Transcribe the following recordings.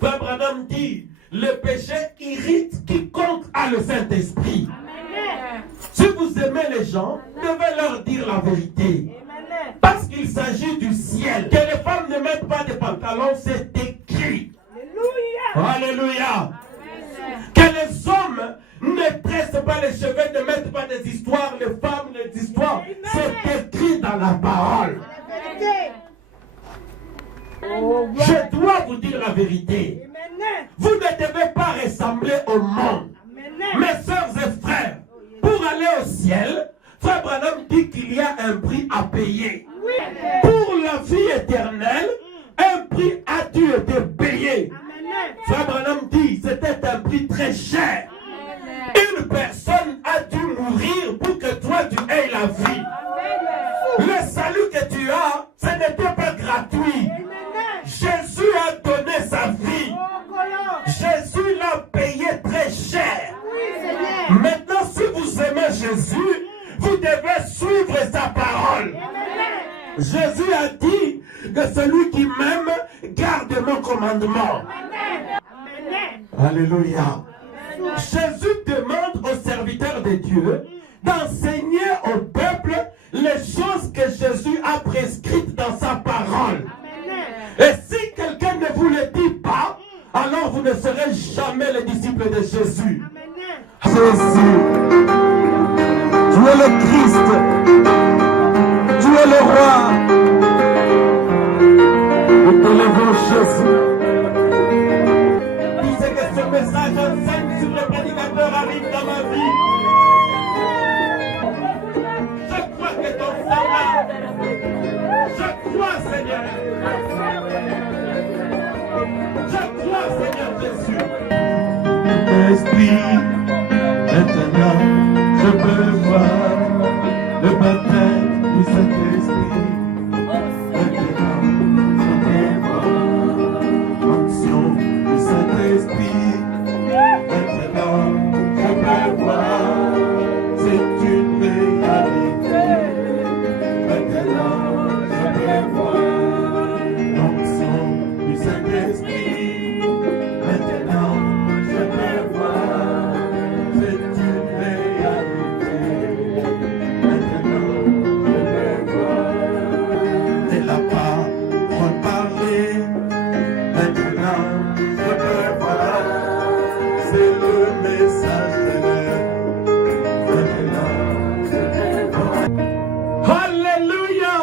Frère Branham dit, le péché irrite quiconque a le Saint-Esprit. Si vous aimez les gens, devez leur dire la vérité. Parce qu'il s'agit du ciel. Que les femmes ne mettent pas de pantalons, c'est écrit. Alléluia. Que les hommes ne tressent pas les cheveux, ne mettent pas des histoires, les femmes, des histoires. C'est écrit dans la parole. Je dois vous dire la vérité. Vous ne devez pas ressembler au monde. Mes sœurs et frères, pour aller au ciel, Frère Branham dit qu'il y a un prix à payer. Pour la vie éternelle, un prix a dû être payé. Frère Branham dit c'était un prix très cher. Une personne a dû mourir pour que toi tu aies la vie. Le salut que tu as, ce n'était pas gratuit. Jésus a donné sa vie. Jésus l'a payé très cher. Maintenant, si vous aimez Jésus, vous devez suivre sa parole. Jésus a dit que celui qui m'aime garde mon commandement. Alléluia. Jésus demande aux serviteurs de Dieu d'enseigner au peuple les choses que Jésus a prescrites dans sa parole. Et si quelqu'un ne vous le dit pas, alors vous ne serez jamais les disciples de Jésus. Jésus, tu es le Christ, tu es le roi. Nous t'élèvons Jésus. Disais que ce message enseigne sur le prédicateur arrive dans ma vie. Je crois que ton Seigneur, je crois Seigneur. Je crois Seigneur Jésus. Esprit, maintenant je peux voir le baptême du Saint-Esprit. Maintenant je peux voir l'action du Saint-Esprit. Maintenant je peux voir, c'est une réalité. Maintenant je peux voir l'action du Saint-Esprit. Maintenant je peux voir, c'est une réalité. Maintenant je peux voir, et la parole parler. Maintenant je peux voir, c'est le message de Dieu. Maintenant je peux voir. Alléluia.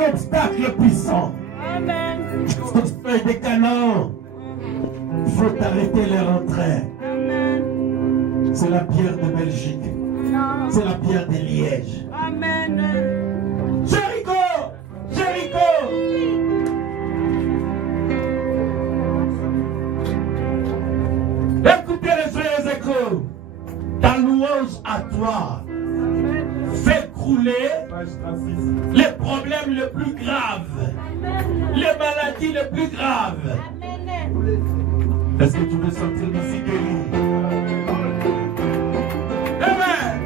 un obstacle puissant. Amen. Josué des Canaan, il faut arrêter les rentrées. Amen. C'est la pierre de Belgique. Non. C'est la pierre de Liège. Amen. Jéricho! Jéricho! Écoutez les joyeux échos. Ta louange à toi fait crouler les problèmes les plus graves, les maladies les plus graves. Est-ce que tu veux sortir d'ici guéri? Amen.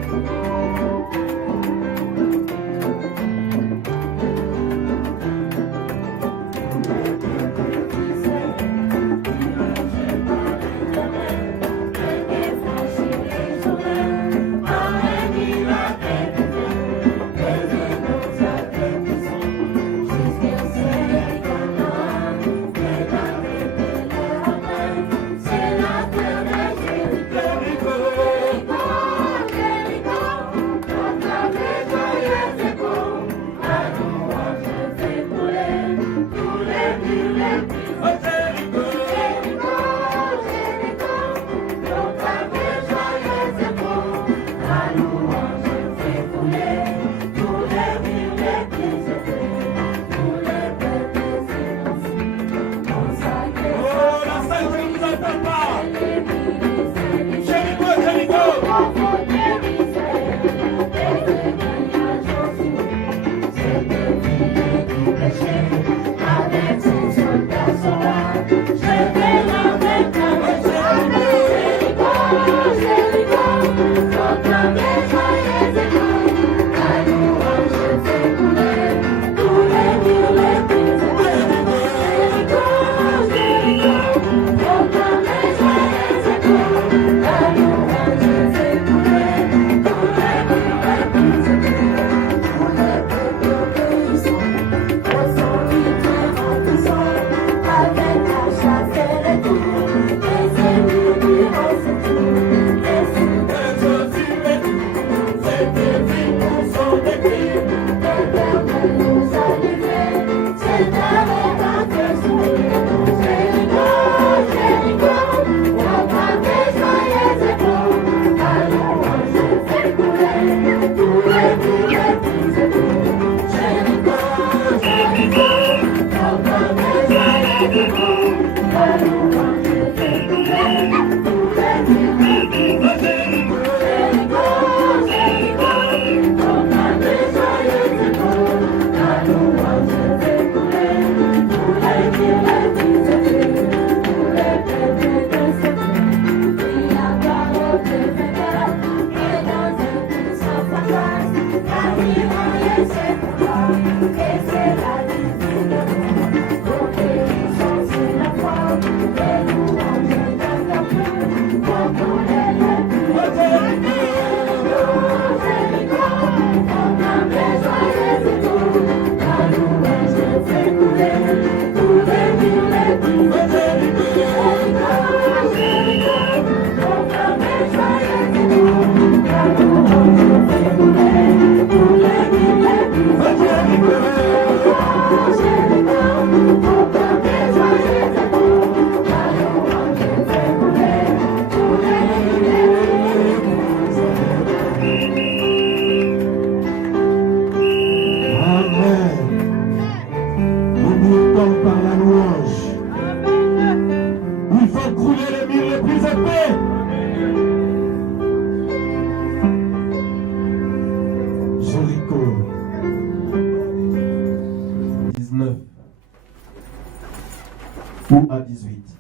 Ou à 18.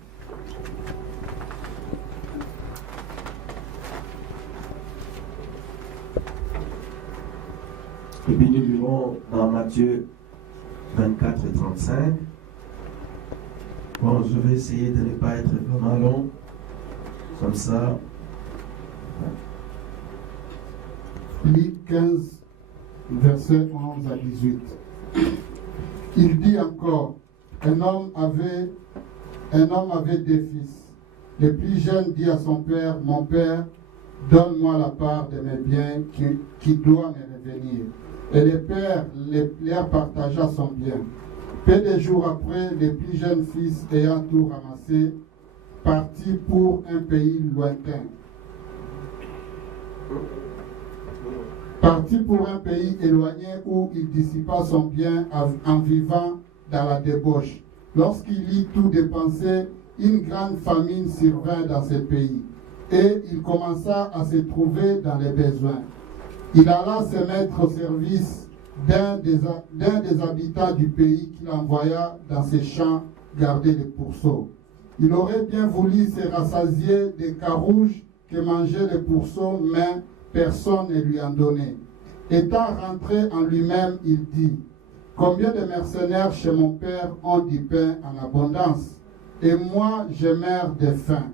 Et puis nous lirons dans Matthieu 24 et 35. Bon, je vais essayer de ne pas être vraiment long. Comme ça. Luc 15, versets 11 à 18. Il dit encore, un homme avait deux fils. Le plus jeune dit à son père, mon père, donne-moi la part de mes biens qui doit me revenir. Et le père leur partagea son bien. Peu de jours après, le plus jeune fils ayant tout ramassé, partit pour un pays lointain. Parti pour un pays éloigné où il dissipa son bien en vivant dans la débauche. Lorsqu'il eut tout dépensé, une grande famine survint dans ce pays et il commença à se trouver dans les besoins. Il alla se mettre au service d'un des habitants du pays qu'il envoya dans ses champs garder les pourceaux. Il aurait bien voulu se rassasier des carouges que mangeaient les pourceaux, mais personne ne lui en donnait. Étant rentré en lui-même, il dit: combien de mercenaires chez mon père ont du pain en abondance, et moi je meurs de faim.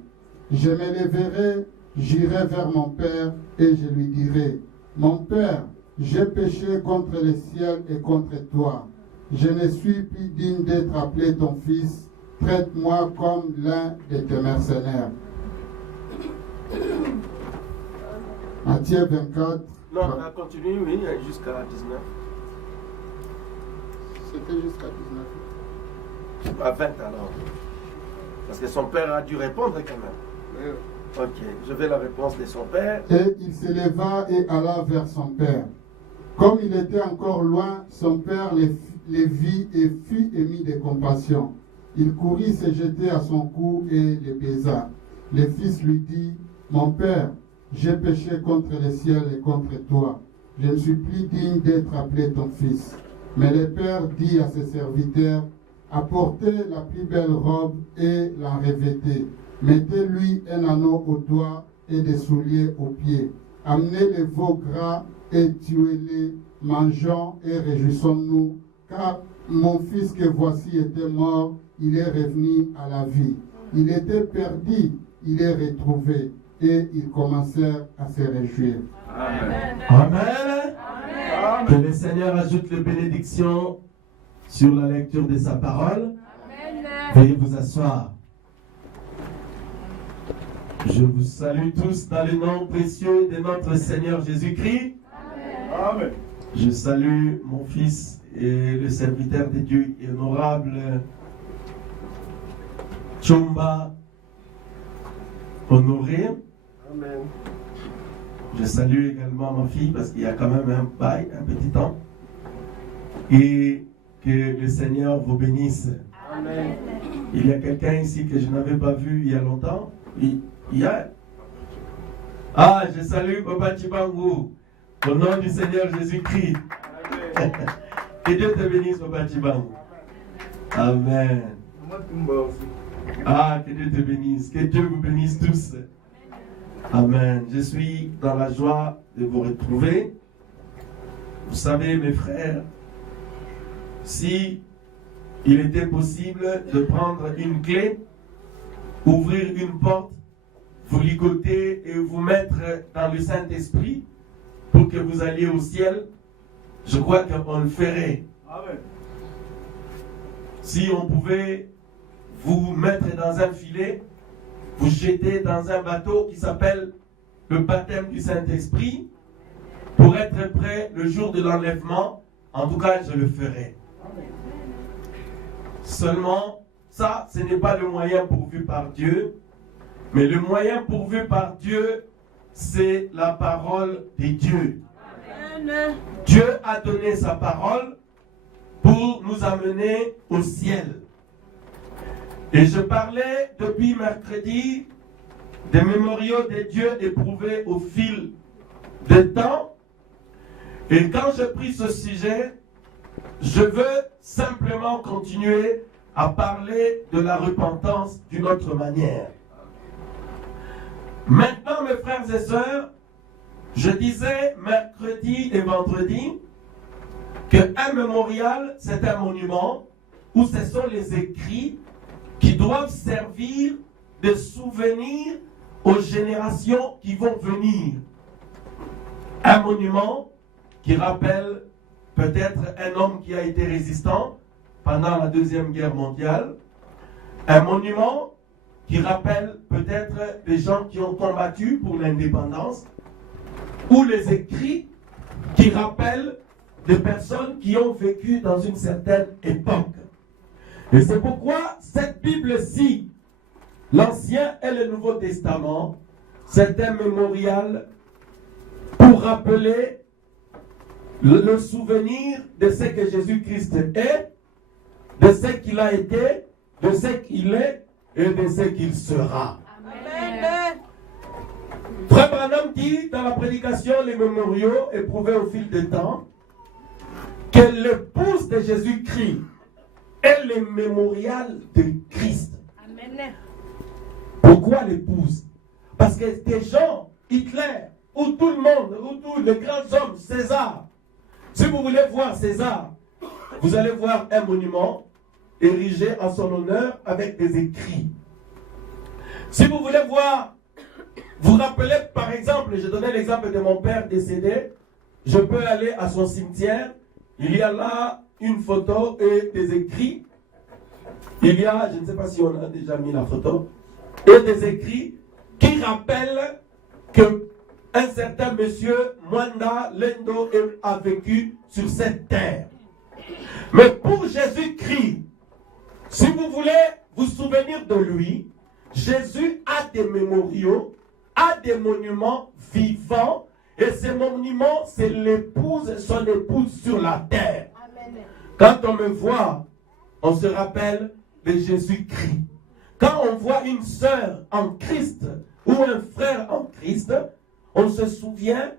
Je me lèverai, j'irai vers mon père, et je lui dirai: mon père, j'ai péché contre le ciel et contre toi. Je ne suis plus digne d'être appelé ton fils. Traite-moi comme l'un de tes mercenaires. Matthieu 24. Non, on a continué, oui, jusqu'à 19. C'était jusqu'à 19. À 20 alors. Parce que son père a dû répondre quand même. Oui. Ok, je vais la réponse de son père. Et il se leva et alla vers son père. Comme il était encore loin, son père les vit et fut émis de compassion. Il courut se jeter à son cou et le baisa. Le fils lui dit: mon père, j'ai péché contre le ciel et contre toi. Je ne suis plus digne d'être appelé ton fils. Mais le père dit à ses serviteurs: apportez la plus belle robe et la revêtez. Mettez-lui un anneau au doigt et des souliers aux pieds. Amenez les veaux gras et tuez-les. Mangeons et réjouissons-nous, car mon fils que voici était mort, il est revenu à la vie. Il était perdu, il est retrouvé. Et ils commencèrent à se réjouir. Amen. Amen. Amen. Que le Seigneur ajoute les bénédictions sur la lecture de sa parole. Amen. Veuillez vous asseoir. Je vous salue tous dans le nom précieux de notre Seigneur Jésus-Christ. Amen. Je salue mon fils et le serviteur de Dieu honorable Chumba Honoré. Amen. Je salue également ma fille parce qu'il y a quand même un bail, un petit temps. Et que le Seigneur vous bénisse. Amen. Il y a quelqu'un ici que je n'avais pas vu il y a longtemps. Hier. Ah, je salue Papa Chibangu. Au nom du Seigneur Jésus-Christ. Amen. Que Dieu te bénisse, Papa Chibangu. Amen. Ah, que Dieu te bénisse. Que Dieu vous bénisse tous. Amen. Je suis dans la joie de vous retrouver. Vous savez, mes frères, si il était possible de prendre une clé, ouvrir une porte, vous ligoter et vous mettre dans le Saint-Esprit pour que vous alliez au ciel, je crois qu'on le ferait. Amen. Si on pouvait vous mettre dans un filet, vous jeter dans un bateau qui s'appelle le baptême du Saint-Esprit, pour être prêt le jour de l'enlèvement, en tout cas, je le ferai. Seulement, ça, ce n'est pas le moyen pourvu par Dieu, mais le moyen pourvu par Dieu, c'est la parole de Dieu. Amen. Dieu a donné sa parole pour nous amener au ciel. Et je parlais depuis mercredi des mémoriaux de Dieu éprouvés au fil du temps. Et quand j'ai pris ce sujet, je veux simplement continuer à parler de la repentance d'une autre manière. Maintenant, mes frères et sœurs, je disais mercredi et vendredi qu'un mémorial, c'est un monument où ce sont les écrits qui doivent servir de souvenir aux générations qui vont venir. Un monument qui rappelle peut-être un homme qui a été résistant pendant la Deuxième Guerre mondiale. Un monument qui rappelle peut-être des gens qui ont combattu pour l'indépendance. Ou les écrits qui rappellent des personnes qui ont vécu dans une certaine époque. Et c'est pourquoi cette Bible-ci, l'Ancien et le Nouveau Testament, c'est un mémorial pour rappeler le souvenir de ce que Jésus-Christ est, de ce qu'il a été, de ce qu'il est et de ce qu'il sera. Amen. Frère Branham dit dans la prédication Les Mémoriaux éprouvés au fil du temps que l'épouse de Jésus-Christ est le mémorial de Christ. Amen. Pourquoi l'épouse? Parce que des gens, Hitler, ou tout le monde, ou tous les grands hommes, César, si vous voulez voir César, vous allez voir un monument érigé en son honneur avec des écrits. Si vous voulez voir, vous rappelez par exemple, je donnais l'exemple de mon père décédé, je peux aller à son cimetière, il y a là une photo et des écrits. Il y a, je ne sais pas si on a déjà mis la photo, et des écrits qui rappellent que un certain monsieur Mwanda Lendo a vécu sur cette terre. Mais pour Jésus-Christ, si vous voulez vous souvenir de lui, Jésus a des mémoriaux, a des monuments vivants, et ces monuments, c'est l'épouse, son épouse sur la terre. Amen. Quand on me voit, on se rappelle de Jésus-Christ. Quand on voit une sœur en Christ ou un frère en Christ, on se souvient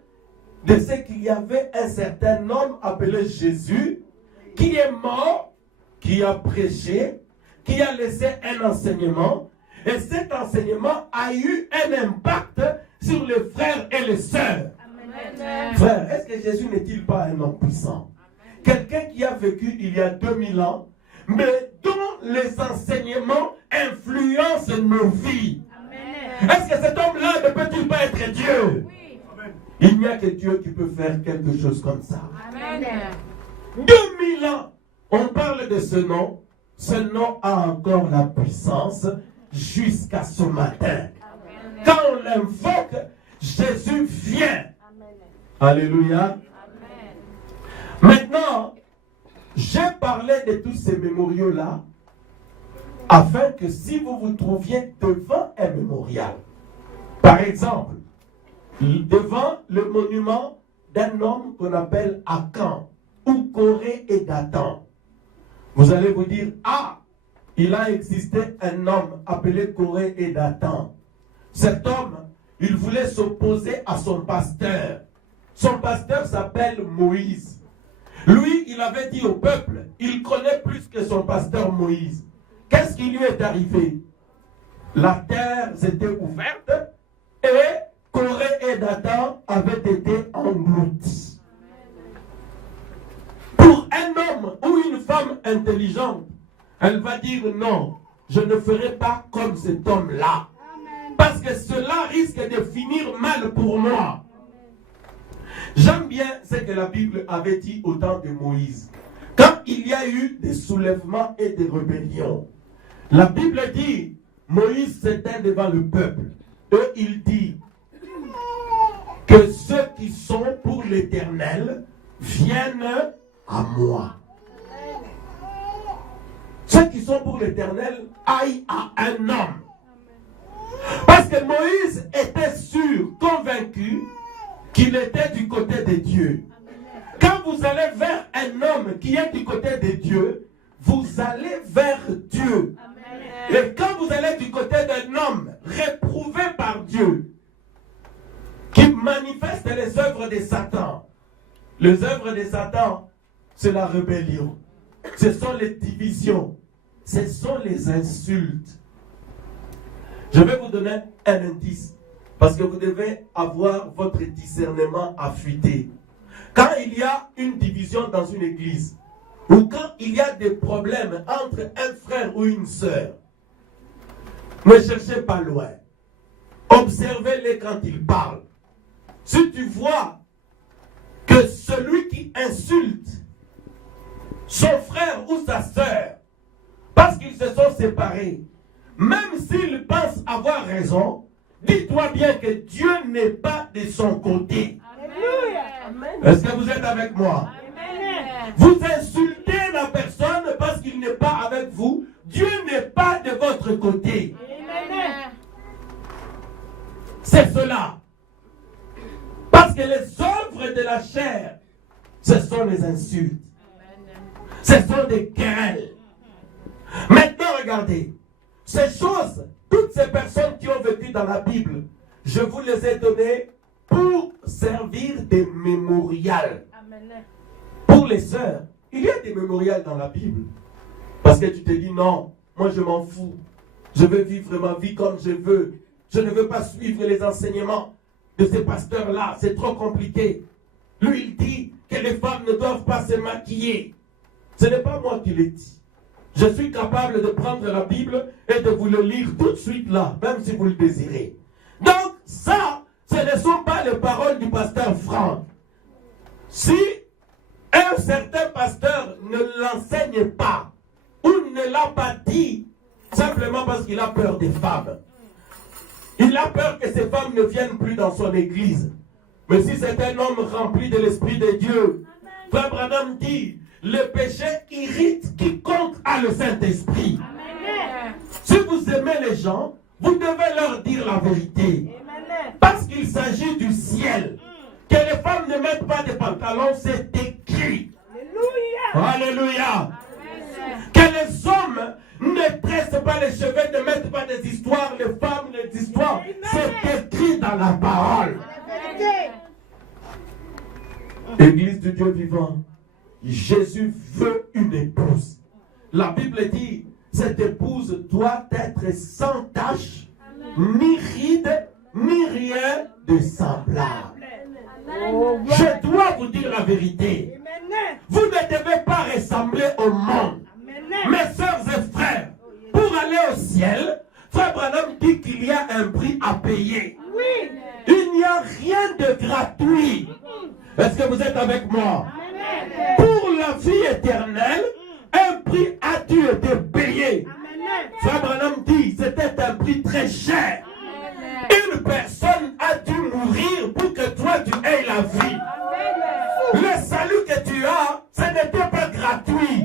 de ce qu'il y avait un certain homme appelé Jésus qui est mort, qui a prêché, qui a laissé un enseignement, et cet enseignement a eu un impact sur les frères et les sœurs. Amen. Frère, est-ce que Jésus n'est-il pas un homme puissant? Quelqu'un qui a vécu il y a 2000 ans, mais dont les enseignements influencent nos vies. Amen. Est-ce que cet homme-là ne peut-il pas être Dieu? Oui. Il n'y a que Dieu qui peut faire quelque chose comme ça. Amen. 2000 ans, on parle de ce nom. Ce nom a encore la puissance jusqu'à ce matin. Amen. Quand on l'invoque, Jésus vient. Amen. Alléluia. Amen. Maintenant, j'ai parlé de tous ces mémoriaux-là afin que si vous vous trouviez devant un mémorial, par exemple, devant le monument d'un homme qu'on appelle Akan ou Corée et Dathan, vous allez vous dire, ah, il a existé un homme appelé Corée et Dathan. Cet homme, il voulait s'opposer à son pasteur. Son pasteur s'appelle Moïse. Lui, il avait dit au peuple, il connaît plus que son pasteur Moïse. Qu'est-ce qui lui est arrivé? La terre s'était ouverte et Corée et Dathan avaient été engloutis. Pour un homme ou une femme intelligente, elle va dire non, je ne ferai pas comme cet homme-là. Parce que cela risque de finir mal pour moi. J'aime bien ce que la Bible avait dit au temps de Moïse. Quand il y a eu des soulèvements et des rébellions, la Bible dit, Moïse s'éteint devant le peuple. Et il dit que ceux qui sont pour l'Éternel viennent à moi. Ceux qui sont pour l'Éternel aillent à un homme. Parce que Moïse était sûr, convaincu, qu'il était du côté de Dieu. Quand vous allez vers un homme qui est du côté de Dieu, vous allez vers Dieu. Et quand vous allez du côté d'un homme réprouvé par Dieu, qui manifeste les œuvres de Satan, les œuvres de Satan, c'est la rébellion, ce sont les divisions, ce sont les insultes. Je vais vous donner un indice, parce que vous devez avoir votre discernement affûté. Quand il y a une division dans une église, ou quand il y a des problèmes entre un frère ou une sœur, ne cherchez pas loin. Observez-les quand ils parlent. Si tu vois que celui qui insulte son frère ou sa sœur, parce qu'ils se sont séparés, même s'il pense avoir raison, dis-toi bien que Dieu n'est pas de son côté. Alléluia. Est-ce que vous êtes avec moi? Amen. Vous insultez la personne parce qu'il n'est pas avec vous. Dieu n'est pas de votre côté. C'est cela. Parce que les œuvres de la chair, ce sont les insultes. Ce sont des querelles. Maintenant, regardez. Ces choses, toutes ces personnes qui ont vécu dans la Bible, je vous les ai données pour servir des mémorials. Pour les sœurs, il y a des mémorials dans la Bible. Parce que tu te dis non, moi je m'en fous. Je veux vivre ma vie comme je veux. Je ne veux pas suivre les enseignements de ces pasteurs-là. C'est trop compliqué. Lui, il dit que les femmes ne doivent pas se maquiller. Ce n'est pas moi qui l'ai dit. Je suis capable de prendre la Bible et de vous le lire tout de suite là, même si vous le désirez. Donc, ça, ce ne sont pas les paroles du pasteur Franck. Si un certain pasteur ne l'enseigne pas, ou ne l'a pas dit, simplement parce qu'il a peur des femmes. Il a peur que ces femmes ne viennent plus dans son église. Mais si c'est un homme rempli de l'Esprit de Dieu, Frère Branham dit, le péché irrite quiconque a le Saint-Esprit. Si vous aimez les gens, vous devez leur dire la vérité. Parce qu'il s'agit du ciel. Que les femmes ne mettent pas de pantalons, c'est écrit. Alléluia. Que les hommes ne tressent pas les cheveux, ne mettent pas des histoires, les femmes, les histoires. C'est écrit dans la parole. Église du Dieu vivant, Jésus veut une épouse. La Bible dit, cette épouse doit être sans tache, ni ride, ni rien de semblable. Je dois vous dire la vérité. Vous ne devez pas ressembler au monde. Mes sœurs et frères, pour aller au ciel, Frère Branham dit qu'il y a un prix à payer. Il n'y a rien de gratuit. Est-ce que vous êtes avec moi? Pour la vie éternelle, un prix a dû être payé. Frère Branham dit c'était un prix très cher. Une personne a dû mourir pour que toi tu aies la vie. Le salut que tu as, ce n'était pas gratuit.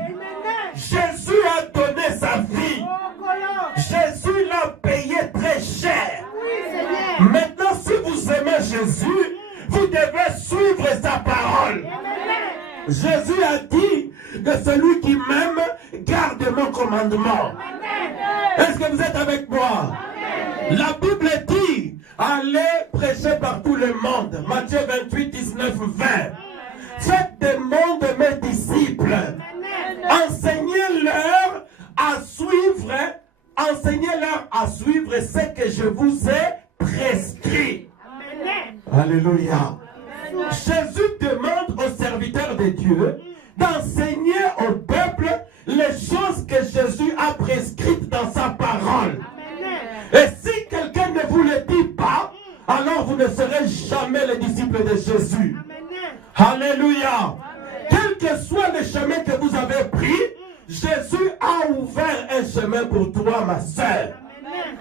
Jésus a donné sa vie. Jésus l'a payé très cher. Maintenant, si vous aimez Jésus, vous devez suivre sa parole. Jésus a dit que celui qui m'aime garde mon commandement. Est-ce que vous êtes avec moi? La Bible dit, allez prêcher par tout le monde. Matthieu 28, 19, 20. Faites des mondes mes disciples. Enseignez-leur à suivre ce que je vous ai prescrit. Alléluia. Jésus demande aux serviteurs de Dieu d'enseigner au peuple les choses que Jésus a prescrites dans sa parole. Et si quelqu'un ne vous le dit pas, alors vous ne serez jamais les disciples de Jésus. Alléluia. Quel que soit le chemin que vous avez pris, Jésus a ouvert un chemin pour toi, ma sœur.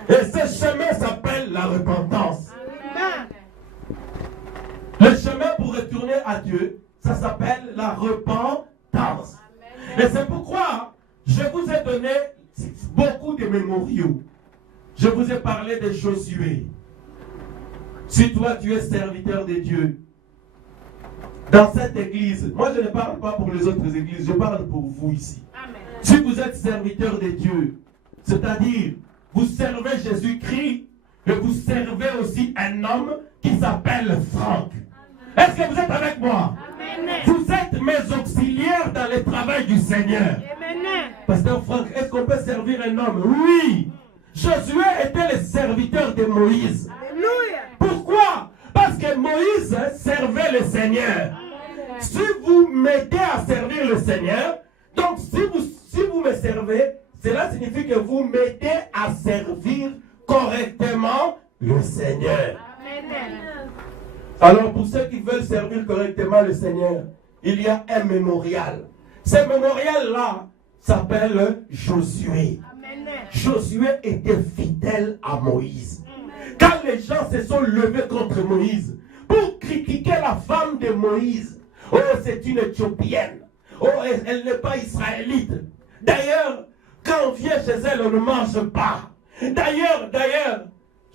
Et ce chemin s'appelle la repentance. Le chemin pour retourner à Dieu, ça s'appelle la repentance. Et c'est pourquoi je vous ai donné beaucoup de mémoriaux. Je vous ai parlé de Josué. Si toi tu es serviteur de Dieu, dans cette église, moi je ne parle pas pour les autres églises, je parle pour vous ici. Amen. Si vous êtes serviteur de Dieu, c'est-à-dire vous servez Jésus-Christ, et vous servez aussi un homme qui s'appelle Franck. Est-ce que vous êtes avec moi? Amen. Vous êtes mes auxiliaires dans le travail du Seigneur. Amen. Pasteur Franck, est-ce qu'on peut servir un homme? Oui. Josué était le serviteur de Moïse. Alléluia. Pourquoi? Parce que Moïse servait le Seigneur. Amen. Si vous m'aidez à servir le Seigneur, donc si vous me servez, cela signifie que vous m'aidez à servir correctement le Seigneur. Amen. Alors pour ceux qui veulent servir correctement le Seigneur, il y a un mémorial. Ce mémorial-là s'appelle Josué. Amen. Josué était fidèle à Moïse. Quand les gens se sont levés contre Moïse pour critiquer la femme de Moïse, oh c'est une Éthiopienne, Oh, elle n'est pas israélite. D'ailleurs, quand on vient chez elle, on ne mange pas. D'ailleurs,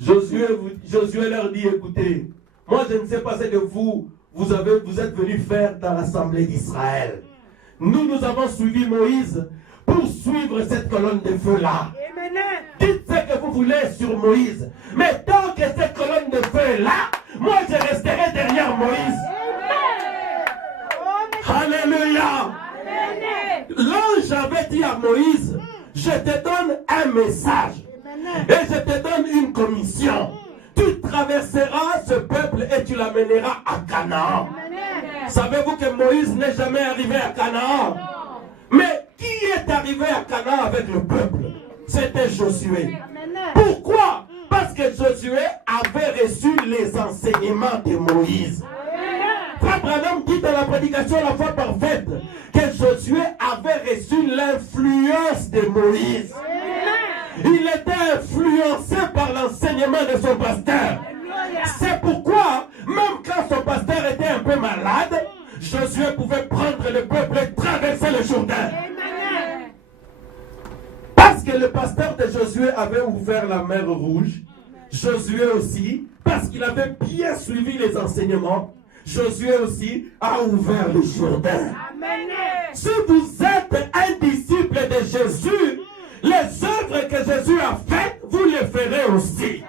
Josué leur dit, écoutez, moi je ne sais pas ce que vous êtes venus faire dans l'assemblée d'Israël. Nous avons suivi Moïse pour suivre cette colonne de feu-là. Dites ce que vous voulez sur Moïse. Mais tant que cette colonne de feu est là, moi je resterai derrière Moïse. Alléluia. L'ange avait dit à Moïse, je te donne un message et je te donne une commission. Tu traverseras ce peuple et tu l'amèneras à Canaan. Savez-vous que Moïse n'est jamais arrivé à Canaan? Mais qui est arrivé à Canaan avec le peuple? C'était Josué. Pourquoi? Parce que Josué avait reçu les enseignements de Moïse. Frère Branham dit dans la prédication La foi parfaite que Josué avait reçu l'influence de Moïse. Il était influencé par l'enseignement de son pasteur. C'est pourquoi, même quand son pasteur était un peu malade, Josué pouvait prendre le peuple et traverser le Jourdain. Parce que le pasteur de Josué avait ouvert la mer Rouge, Josué aussi, parce qu'il avait bien suivi les enseignements, Josué aussi a ouvert le Jourdain. Si vous êtes un disciple de Jésus, les œuvres que Jésus a faites, vous les ferez aussi.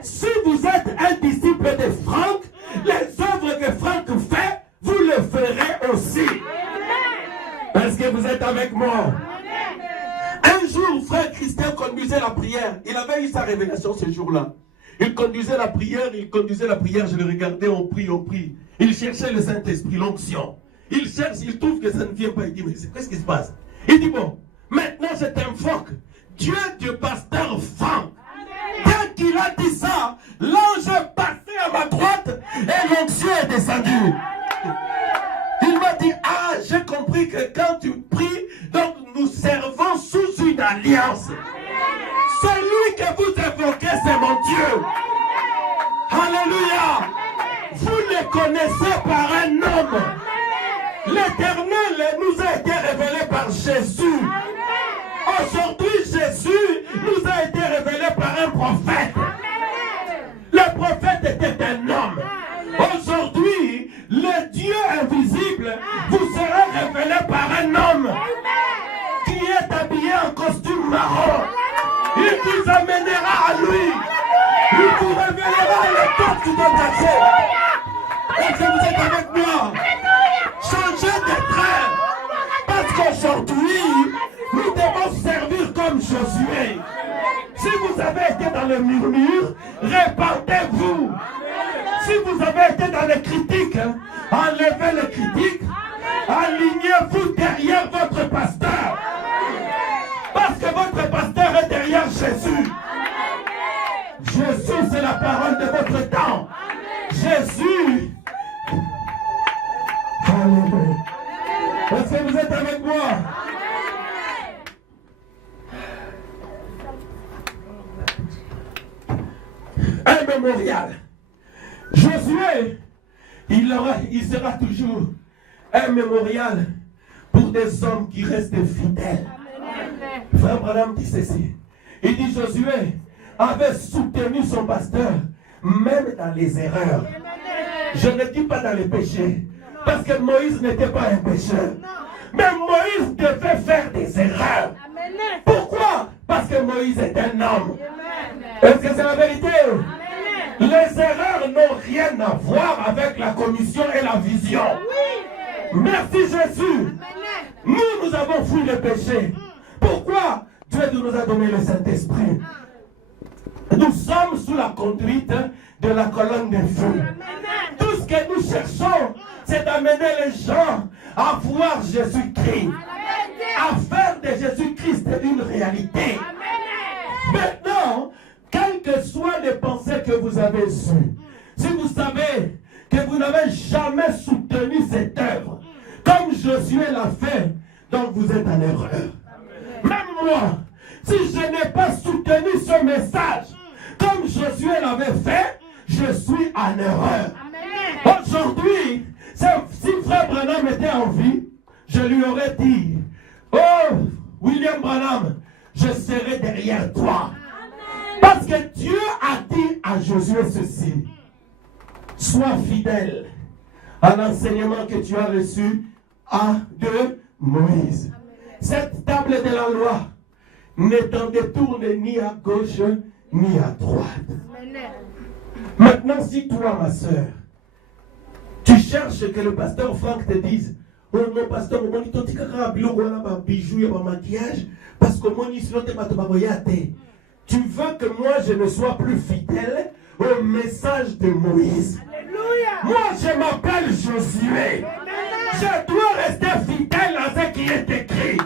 Si vous êtes un disciple de Franck, les œuvres que Franck fait, vous les ferez aussi. Parce que vous êtes avec moi. Un jour, frère Christian conduisait la prière. Il avait eu sa révélation ce jour-là. Il conduisait la prière, je le regardais, on prie. Il cherchait le Saint-Esprit, l'onction. Il cherche, il trouve que ça ne vient pas. Il dit, mais qu'est-ce qui se passe? Il dit, bon, maintenant je t'invoque Dieu du pasteur Franck. Dès qu'il a dit ça, l'ange est passé à ma droite et l'onction est descendue. Il m'a dit, ah, j'ai compris que quand tu pries, donc nous servons sous une alliance. Celui que vous évoquez, c'est mon Dieu. Alléluia. Vous le connaissez par un homme. L'Éternel nous a été révélé par Jésus. Aujourd'hui, Jésus nous a été révélé par un prophète. Le prophète était un homme. Aujourd'hui, le Dieu invisible vous sera révélé par un homme qui est habillé en costume marron. Il vous amènera à lui. Il vous révélera le temps qui doit passer. Est-ce que vous êtes avec moi? Changez de train. Parce qu'aujourd'hui, nous devons servir comme Josué. Si vous avez été dans le murmure, répandez-vous. Si vous avez été dans les critiques, enlevez les critiques. Alignez-vous derrière votre pasteur. Parce que votre pasteur est derrière Jésus. Jésus, c'est la parole de votre temps. Jésus. Alléluia. Est-ce que vous êtes avec moi? Un mémorial. Josué, il sera toujours un mémorial pour des hommes qui restent fidèles. Frère Branham dit ceci. Il dit Josué avait soutenu son pasteur même dans les erreurs. Je ne dis pas dans les péchés. Parce que Moïse n'était pas un pécheur. Mais Moïse devait faire des erreurs. Pourquoi? Parce que Moïse est un homme. Est-ce que c'est la vérité? Les erreurs n'ont rien à voir avec la commission et la vision. Merci Jésus. Nous avons fui le péché. Pourquoi? Dieu nous a donné le Saint-Esprit. Nous sommes sous la conduite de la colonne de feu. Tout ce que nous cherchons, c'est d'amener les gens à voir Jésus-Christ, à faire de Jésus-Christ une réalité. Maintenant, quelles que soient les pensées que vous avez eues, si vous savez que vous n'avez jamais soutenu cette œuvre, comme Josué l'a fait, donc vous êtes en erreur. Même moi, si je n'ai pas soutenu ce message, comme Josué l'avait fait, je suis en erreur. Aujourd'hui, si Frère Branham était en vie, je lui aurais dit, oh, William Branham, je serai derrière toi. Parce que Dieu a dit à Josué ceci, sois fidèle à l'enseignement que tu as reçu de Moïse. Cette table de la loi ne t'en détourne ni à gauche ni à droite. Maintenant, si toi, ma soeur, tu cherches que le pasteur Franck te dise, oh non, pasteur, bijou, maquillage, parce que moi, tu veux que moi, je ne sois plus fidèle au message de Moïse. Alléluia. Moi, je m'appelle Josué. Je dois rester fidèle à ce qui est écrit.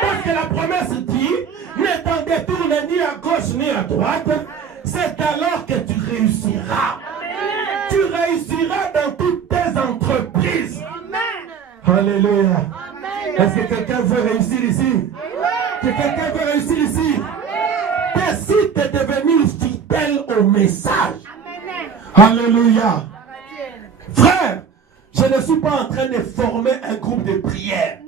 Parce que la promesse dit, ne t'en détourne ni à gauche ni à droite. C'est alors que tu réussiras. Tu réussiras dans toutes tes entreprises. Alléluia. Est-ce que quelqu'un veut réussir ici? Que quelqu'un veut réussir ici? Décide de devenir fidèle au message. Alléluia. Frère, je ne suis pas en train de former un groupe de prière.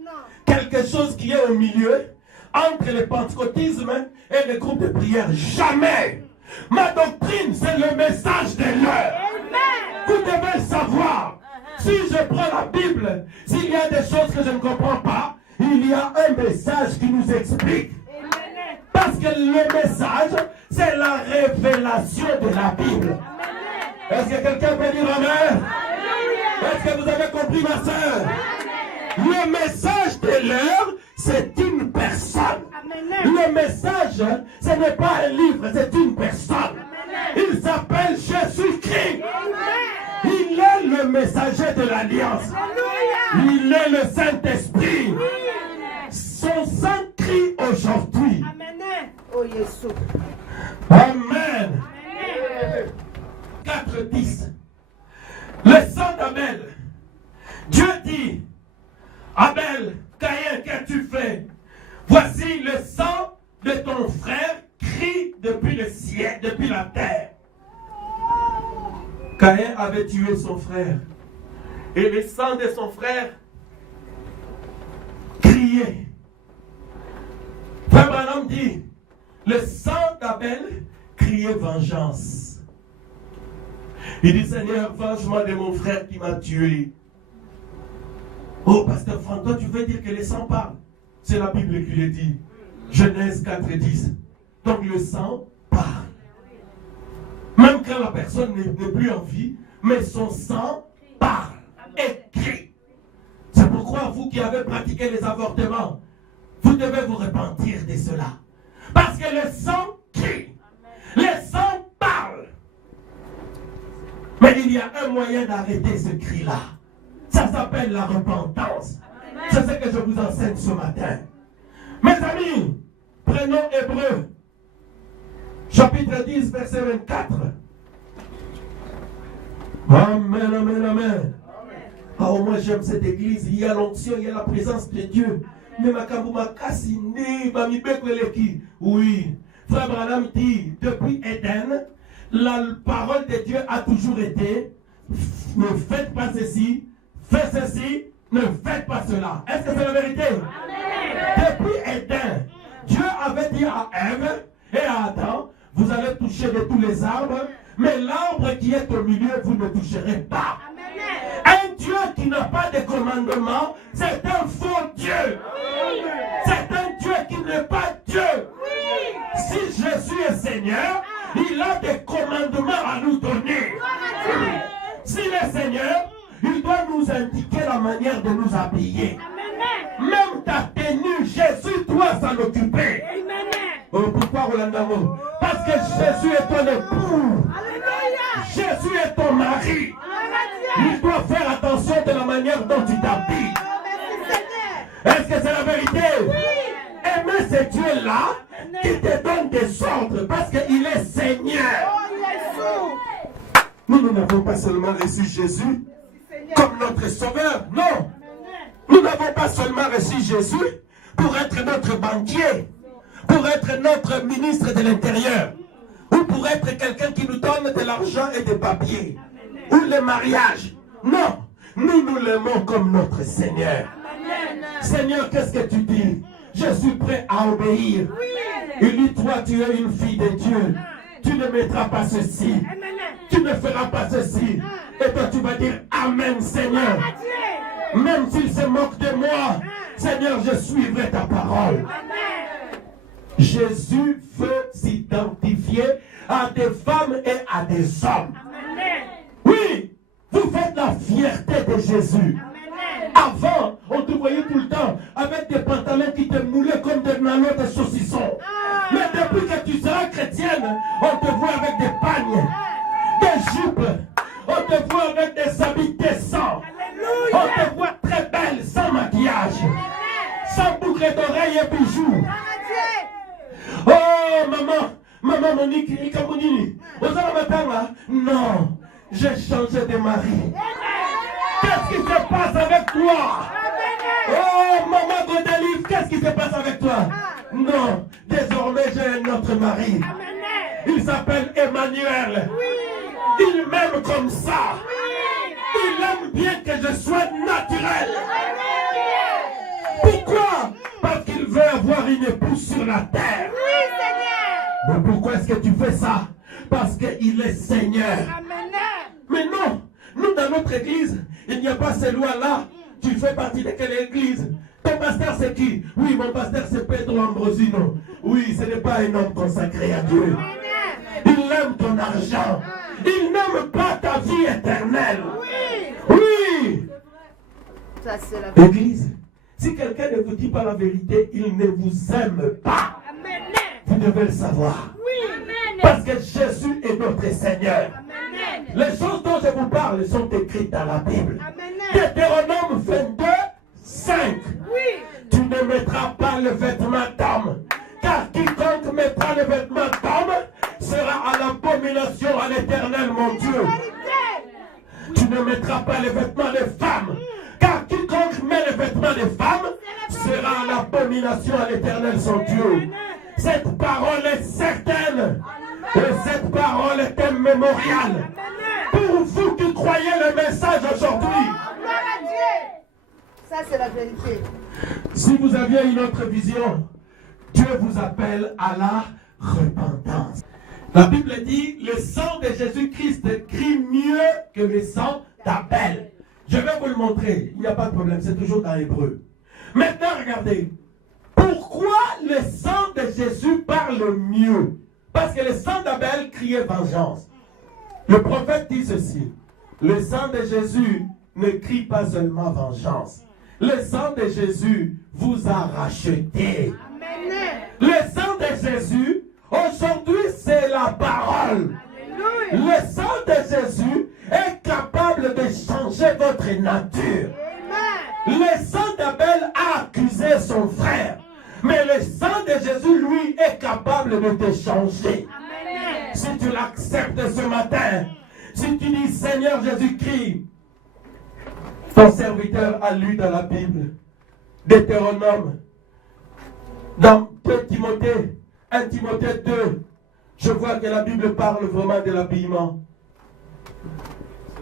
Quelque chose qui est au milieu entre le pentecôtisme et le groupe de prière. Jamais. Ma doctrine, c'est le message de l'heure. Vous devez savoir. Si je prends la Bible, s'il y a des choses que je ne comprends pas, il y a un message qui nous explique. Parce que le message, c'est la révélation de la Bible. Est-ce que quelqu'un peut dire amen? Est-ce que vous avez compris, ma soeur? Le message de l'heure, c'est une personne. Le message, ce n'est pas un livre, c'est une personne. Il s'appelle Jésus-Christ. Il est le messager de l'Alliance. Il est le Saint-Esprit. Son sang crie aujourd'hui. Amen. 4:10. Le sang d'Abel. Dieu dit, Abel, Caïn, qu'as-tu fait? Voici le sang de ton frère crie depuis le ciel, depuis la terre. Caïn avait tué son frère. Et le sang de son frère criait. Frère Branham dit, le sang d'Abel criait vengeance. Il dit, Seigneur, venge-moi de mon frère qui m'a tué. Oh, pasteur Franck, toi tu veux dire que le sang parle? C'est la Bible qui le dit. Genèse 4:10. Donc le sang parle. Même quand la personne n'est plus en vie, mais son sang parle et crie. C'est pourquoi vous qui avez pratiqué les avortements, vous devez vous repentir de cela. Parce que le sang crie. Le sang parle. Mais il y a un moyen d'arrêter ce cri-là. Ça s'appelle la repentance. C'est ce que je vous enseigne ce matin. Mes amis, prenons Hébreux, chapitre 10, verset 24. Amen, amen, amen. Ah, moi j'aime cette église. Il y a l'onction, il y a la présence de Dieu. Mais ma kambouma kassine, ma mi bekweleki. Oui. Frère Branham dit, depuis Éden, la parole de Dieu a toujours été, ne faites pas ceci, faites ceci, ne faites pas cela. Est-ce que c'est la vérité? Amen. Depuis Éden, Dieu avait dit à Ève et à Adam, vous allez toucher de tous les arbres, mais l'arbre qui est au milieu, vous ne toucherez pas. Amen. Un Dieu qui n'a pas de commandement, c'est un faux Dieu. Oui. C'est un Dieu qui n'est pas Dieu. Oui. Si Jésus est Seigneur, il a des commandements à nous donner. S'il est Seigneur, il doit nous indiquer la manière de nous habiller. Amen. Même ta tenue, Jésus doit s'en occuper. Oh, pourquoi Rolandamo? Parce que Jésus est ton époux. Alléluia. Jésus est ton mari. Alléluia. Il doit faire attention de la manière dont tu t'habilles. Est-ce que c'est la vérité? Oui. Aimer ce Dieu-là qui te donne des ordres parce qu'il est Seigneur. Nous n'avons pas seulement reçu Jésus comme notre sauveur. Non. Nous n'avons pas seulement reçu Jésus pour être notre banquier, pour être notre ministre de l'Intérieur, ou pour être quelqu'un qui nous donne de l'argent et des papiers, ou le mariage. Non. Nous l'aimons comme notre Seigneur. Seigneur, qu'est-ce que tu dis? Je suis prêt à obéir. Il dit, toi, tu es une fille de Dieu. Tu ne mettras pas ceci. Tu ne feras pas ceci. Et toi, tu vas dire, Amen, Seigneur. Même s'il se moque de moi, Seigneur, je suivrai ta parole. Jésus veut s'identifier à des femmes et à des hommes. Oui, vous faites la fierté de Jésus. Avant, on te voyait tout le temps avec des pantalons qui te moulaient comme des nalots de saucissons. Mais depuis que tu seras chrétienne, on te voit avec des pagnes, des jupes, on te voit avec des habits décents. On te voit très belle, sans maquillage, sans boucle d'oreilles et bijoux. Oh, maman Monique, non, j'ai changé de mari. Qu'est-ce qui se passe avec toi? Oh, maman Godelive, qu'est-ce qui se passe avec toi? Non, désormais j'ai un autre mari. Il s'appelle Emmanuel. Il m'aime comme ça. Il aime bien que je sois naturel. Pourquoi? Parce qu'il veut avoir une épouse sur la terre. Mais pourquoi est-ce que tu fais ça? Parce qu'il est Seigneur. Mais non, nous dans notre église, il n'y a pas ces lois-là. Tu fais partie de quelle église? Ton pasteur c'est qui? Oui, mon pasteur c'est Pedro Ambrosino. Oui, ce n'est pas un homme consacré à Dieu. Il aime ton argent. Il n'aime pas ta vie éternelle. Oui. Ça, c'est la Église, si quelqu'un ne vous dit pas la vérité, il ne vous aime pas. Vous devez le savoir. Parce que Jésus est notre Seigneur. Les choses dont je vous parle sont écrites dans la Bible. Deutéronome 22, 5. Tu ne mettras pas le vêtement d'homme, car quiconque mettra le vêtement d'homme sera à l'abomination à l'Éternel, mon Dieu. Tu ne mettras pas le vêtement de femme, car quiconque met le vêtement de femme sera à l'abomination à l'Éternel, son Dieu. Cette parole est certaine. Et cette parole est un mémorial. Pour vous qui croyez le message aujourd'hui. Ça, c'est la vérité. Si vous aviez une autre vision, Dieu vous appelle à la repentance. La Bible dit, le sang de Jésus-Christ crie mieux que le sang d'Abel. Je vais vous le montrer. Il n'y a pas de problème, c'est toujours dans l'hébreu. Maintenant, regardez. Pourquoi le sang de Jésus parle mieux? Parce que le sang d'Abel criait vengeance. Le prophète dit ceci. Le sang de Jésus ne crie pas seulement vengeance. Le sang de Jésus vous a racheté. Le sang de Jésus, aujourd'hui, c'est la parole. Le sang de Jésus est capable de changer votre nature. Le sang d'Abel a accusé son frère. Mais le sang de Jésus, lui, est capable de te changer. Si tu l'acceptes ce matin, si tu dis, Seigneur Jésus-Christ, ton serviteur a lu dans la Bible, Deutéronome, dans 2 Timothée, 1 Timothée 2, je vois que la Bible parle vraiment de l'habillement.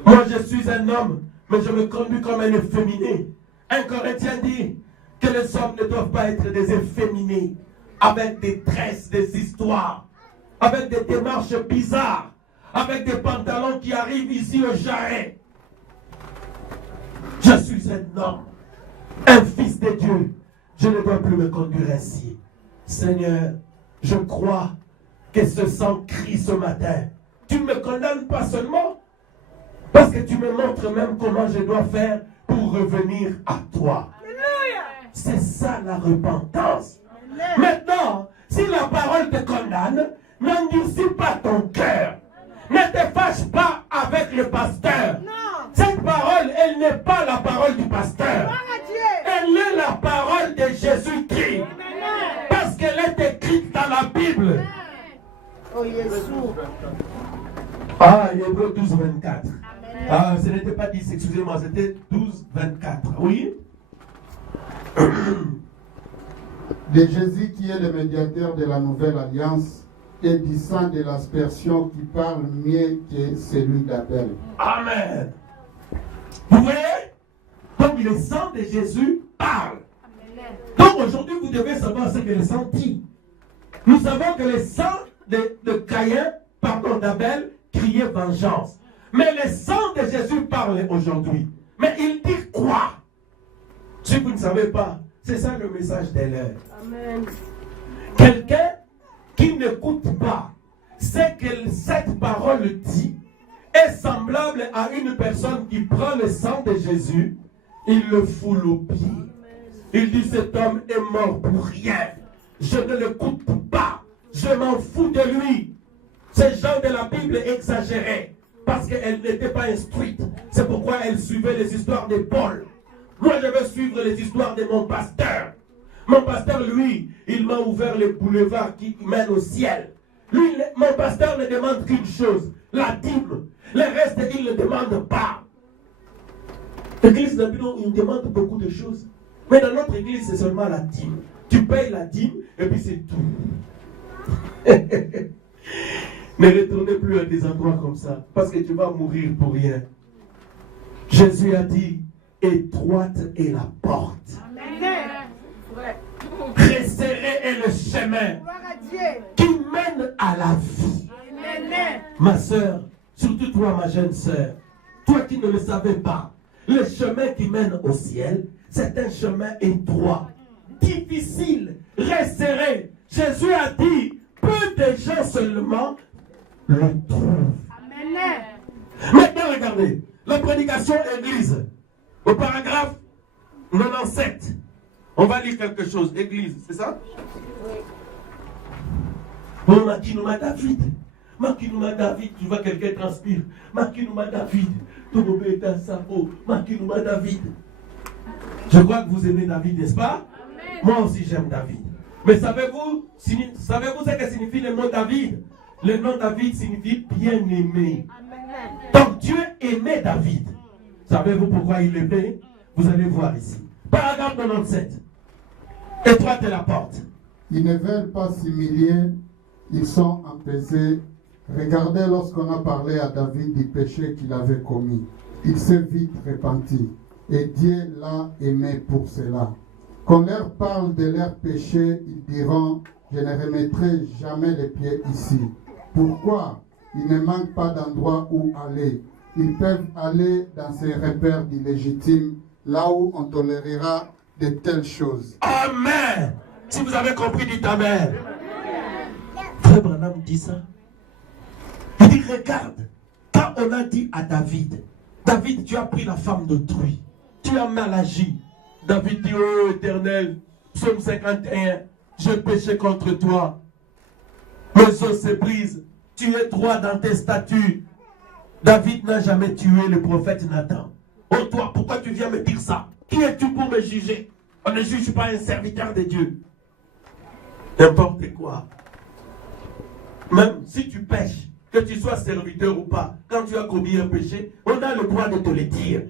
Moi, je suis un homme, mais je me conduis comme un efféminé. Un Corinthien dit que les hommes ne doivent pas être des efféminés, avec des tresses, des histoires, avec des démarches bizarres, avec des pantalons qui arrivent ici au jarret. Je suis un homme, un fils de Dieu. Je ne dois plus me conduire ainsi. Seigneur, je crois que ce sang crie ce matin. Tu ne me condamnes pas seulement, parce que tu me montres même comment je dois faire pour revenir à toi. C'est ça la repentance. Maintenant, si la parole te condamne, n'endurcis pas ton cœur. Ne te fâche pas avec le pasteur. Cette parole, elle n'est pas la parole du pasteur. Elle est la parole de Jésus-Christ. Parce qu'elle est écrite dans la Bible. Oh, Jésus. Ah, Hébreux 12, 24. Ah, ce n'était pas 10, excusez-moi, c'était 12, 24. Oui? De Jésus qui est le médiateur de la nouvelle alliance et du sang de l'aspersion qui parle mieux que celui d'Abel. Amen. Vous voyez? Donc le sang de Jésus parle. vous devez savoir ce que le sang dit. Nous savons que le sang de Caïn, d'Abel, criait vengeance. Mais le sang de Jésus parle aujourd'hui. Mais il dit quoi? Si vous ne savez pas, c'est ça le message de l'heure. Amen. Quelqu'un qui n'écoute pas ce que cette parole dit est semblable à une personne qui prend le sang de Jésus, il le foule aux pieds. Il dit cet homme est mort pour rien. Je ne l'écoute pas. Je m'en fous de lui. Ces gens de la Bible exagéraient parce qu'elle n'était pas instruite. C'est pourquoi elle suivait les histoires de Paul. Moi, je veux suivre les histoires de mon pasteur. Mon pasteur, lui, il m'a ouvert les boulevards qui mènent au ciel. Lui, mon pasteur ne demande qu'une chose, la dîme. Le reste, il ne demande pas. L'église de Babylone, il demande beaucoup de choses. Mais dans notre église, c'est seulement la dîme. Tu payes la dîme et puis c'est tout. Ne retournez plus à des endroits comme ça, parce que tu vas mourir pour rien. Jésus a dit, étroite est la porte. Amen. Resserré est le chemin Gloire à Dieu. qui mène à la vie. Amen. Ma soeur, surtout toi, ma jeune soeur, toi qui ne le savais pas, le chemin qui mène au ciel, c'est un chemin étroit, difficile, resserré. Jésus a dit, peu de gens seulement le trouvent. Amen. Maintenant, regardez, la prédication église, au paragraphe 97. On va lire quelque chose, église, c'est ça? Oui. On Makinouma David. Makinouma David, tu vois quelqu'un transpire. Makinouma David. Tout est à sa peau. Makinouma David. Je crois que vous aimez David, n'est-ce pas? Amen. Moi aussi j'aime David. Mais savez-vous ce que signifie le nom David? Le nom David signifie bien-aimé. Amen. Donc Dieu aimait David. Savez-vous pourquoi il l'aimait? Vous allez voir ici. Paragraphe 97. Étroite est la porte. Ils ne veulent pas s'humilier, ils sont empesés. Regardez lorsqu'on a parlé à David du péché qu'il avait commis. Il s'est vite repenti et Dieu l'a aimé pour cela. Qu'on leur parle de leurs péchés, ils diront, je ne remettrai jamais les pieds ici. Pourquoi? Il ne manque pas d'endroit où aller. Ils peuvent aller dans ces repères illégitimes, là où on tolérera de telles choses. Amen. Si vous avez compris, dites Amen. Frère Branham dit ça. Il dit, regarde, quand on a dit à David, David, tu as pris la femme d'autrui, tu as mal agi. David dit, oh Éternel, psaume 51, j'ai péché contre toi. Mes os se brisent, tu es droit dans tes statuts. David n'a jamais tué le prophète Nathan. Oh toi, pourquoi tu viens me dire ça? Qui es-tu pour me juger? On ne juge pas un serviteur de Dieu. N'importe quoi. Même si tu pêches, que tu sois serviteur ou pas, quand tu as commis un péché, on a le droit de te le dire.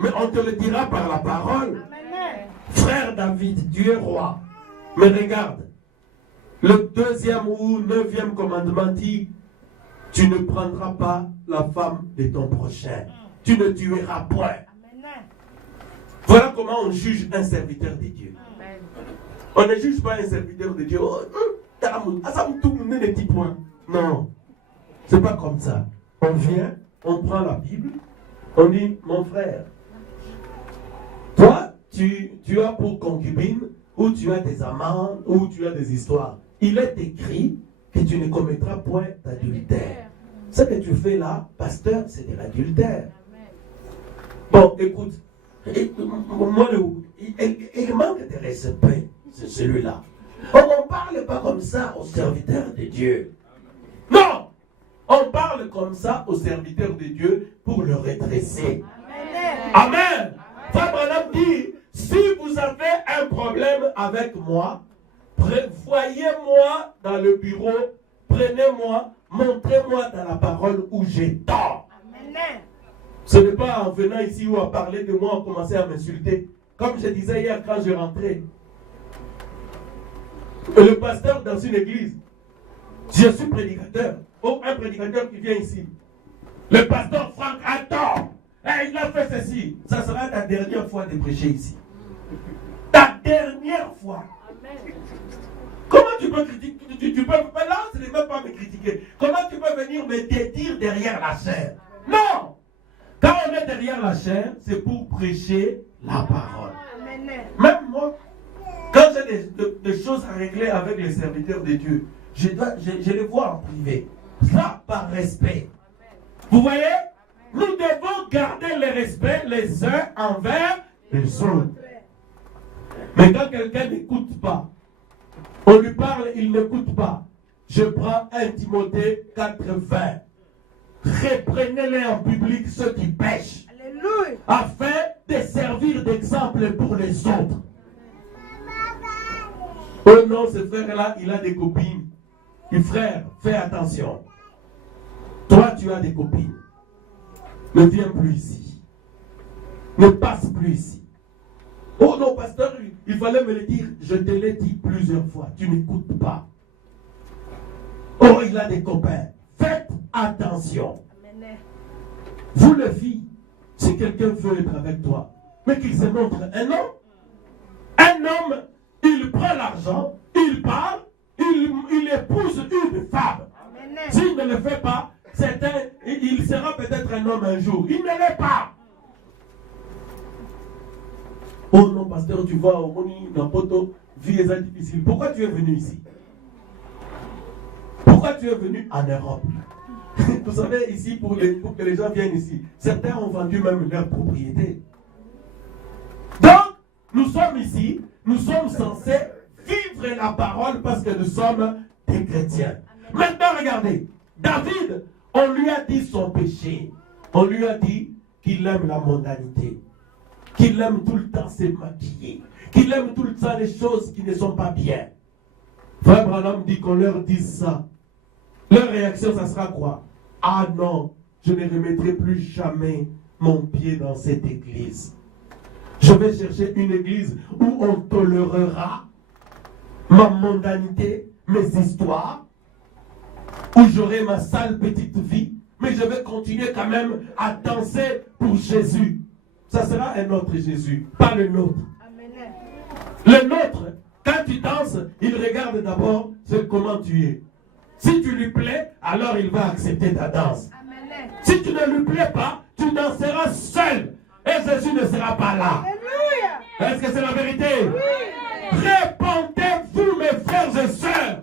Mais on te le dira par la parole. Amen. Frère David, tu es roi. Mais regarde, le 2e ou 9e commandement dit, tu ne prendras pas la femme de ton prochain. Tu ne tueras point. Amen. Voilà comment on juge un serviteur de Dieu. Amen. On ne juge pas un serviteur de Dieu. Oh, ne dit point. Non, c'est pas comme ça. On vient, on prend la Bible, on dit, mon frère, toi, tu as pour concubine, ou tu as des amants, ou tu as des histoires. Il est écrit que tu ne commettras point d'adultère. Ce que tu fais là, pasteur, c'est de l'adultère. Bon, écoute, moi, il manque de respect, c'est celui-là. On ne parle pas comme ça aux serviteurs de Dieu. Non! On parle comme ça aux serviteurs de Dieu pour le redresser. Amen. Amen! Frère Branham dit, si vous avez un problème avec moi, voyez-moi dans le bureau, prenez-moi, montrez-moi dans la parole où j'ai tort. Amen. Ce n'est pas en venant ici ou à parler de moi, on commençait à m'insulter. Comme je disais hier quand je rentrais. Le pasteur dans une église, je suis prédicateur. Oh, un prédicateur qui vient ici. Le pasteur Franck a tort. Hey, il a fait ceci. Ça sera ta dernière fois de prêcher ici. Ta dernière fois. derrière la chair. Non! Quand on est derrière la chair, c'est pour prêcher la parole. Même moi, quand j'ai des choses à régler avec les serviteurs de Dieu, je les vois en privé. Ça, par respect. Vous voyez? Nous devons garder le respect les uns envers les autres. Mais quand quelqu'un n'écoute pas, on lui parle, il n'écoute pas. Je prends 1 Timothée 4:20. Reprenez-les en public ceux qui pêchent. Alléluia. Afin de servir d'exemple pour les autres. Oh non, ce frère-là, il a des copines. Et frère, fais attention. Toi, tu as des copines. Ne viens plus ici. Ne passe plus ici. Oh non, pasteur, il fallait me le dire. Je te l'ai dit plusieurs fois. Tu n'écoutes pas. Oh, il a des copains. Faites attention. Vous, les filles, si quelqu'un veut être avec toi, mais qu'il se montre un homme, il prend l'argent, il part, il épouse une femme. S'il ne le fait pas, il sera peut-être un homme un jour. Il ne l'est pas. Oh non, pasteur, tu vois, au Moni, dans Poto, vie est difficile. Pourquoi tu es venu ici? Pourquoi tu es venu en Europe? Vous savez, ici, pour que les gens viennent ici, certains ont vendu même leur propriété. Donc, nous sommes ici, nous sommes censés vivre la parole parce que nous sommes des chrétiens. Maintenant, regardez, David, on lui a dit son péché. On lui a dit qu'il aime la mondanité, qu'il aime tout le temps se maquiller, qu'il aime tout le temps les choses qui ne sont pas bien. Frère Branham dit qu'on leur dise ça. Leur réaction, ça sera quoi? Ah non, je ne remettrai plus jamais mon pied dans cette église. Je vais chercher une église où on tolérera ma mondanité, mes histoires, où j'aurai ma sale petite vie, mais je vais continuer quand même à danser pour Jésus. Ça sera un autre Jésus, pas le nôtre. Le nôtre, quand tu danses, il regarde d'abord comment tu es. Si tu lui plais, alors il va accepter ta danse. Amen. Si tu ne lui plais pas, tu danseras seul. Et Jésus ne sera pas là. Est-ce que c'est la vérité? Oui. Répandez-vous, mes frères et sœurs.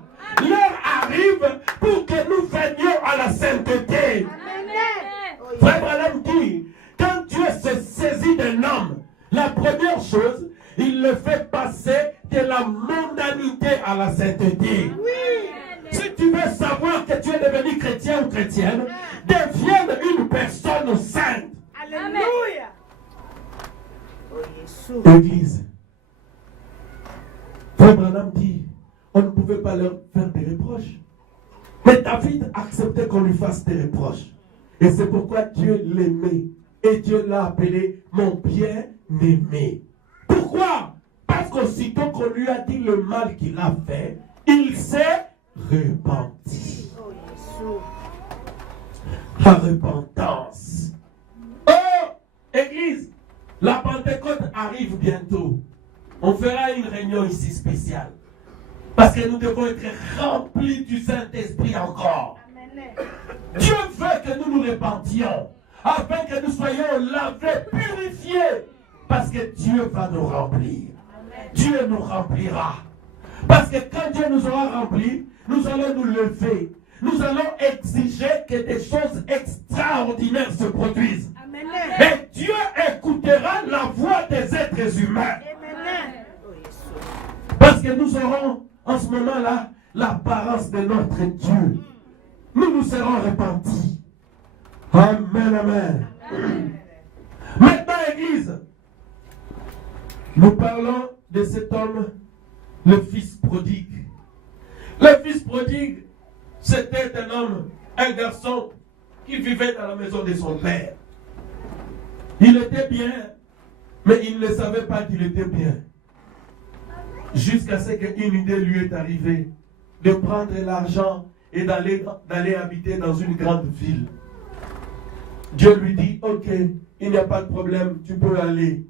L'heure arrive pour que nous venions à la sainteté. Amen. Frère Branham dit, quand Dieu se saisit d'un homme, la première chose, il le fait passer de la mondanité à la sainteté. Oui. Si tu veux savoir que tu es devenu chrétien ou chrétienne, devienne une personne sainte. Alléluia. Église. Frère Branham dit, on ne pouvait pas leur faire des reproches. Mais David acceptait qu'on lui fasse des reproches. Et c'est pourquoi Dieu l'aimait. Et Dieu l'a appelé mon bien-aimé. Pourquoi? Parce qu'aussitôt qu'on lui a dit le mal qu'il a fait, il s'est repenti. La repentance. Oh, Église, la Pentecôte arrive bientôt. On fera une réunion ici spéciale. Parce que nous devons être remplis du Saint-Esprit encore. Dieu veut que nous nous repentions, afin que nous soyons lavés, purifiés. Parce que Dieu va nous remplir. Dieu nous remplira. Parce que quand Dieu nous aura remplis, nous allons nous lever. Nous allons exiger que des choses extraordinaires se produisent. Amen. Et Dieu écoutera la voix des êtres humains. Amen. Parce que nous aurons en ce moment-là l'apparence de notre Dieu. Nous nous serons repentis. Amen, amen. Maintenant, Église, nous parlons de cet homme, le fils prodigue. Le fils prodigue, c'était un homme, un garçon qui vivait dans la maison de son père. Il était bien, mais il ne savait pas qu'il était bien. Jusqu'à ce qu'une idée lui est arrivée de prendre l'argent et d'aller habiter dans une grande ville. Dieu lui dit, ok, il n'y a pas de problème, tu peux aller.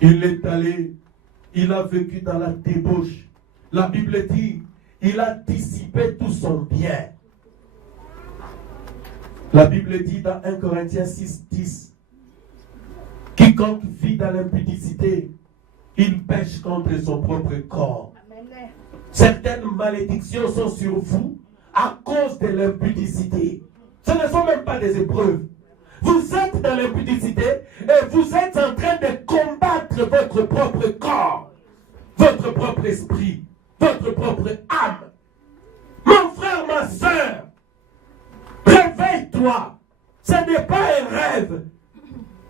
Il est allé, il a vécu dans la débauche. La Bible dit, il a dissipé tout son bien. La Bible dit dans 1 Corinthiens 6, 10, quiconque vit dans l'impudicité, il pêche contre son propre corps. Amen. Certaines malédictions sont sur vous à cause de l'impudicité. Ce ne sont même pas des épreuves. Vous êtes dans l'impudicité et vous êtes en train de combattre votre propre corps, votre propre esprit, votre propre âme. Mon frère, ma soeur, réveille-toi. Ce n'est pas un rêve.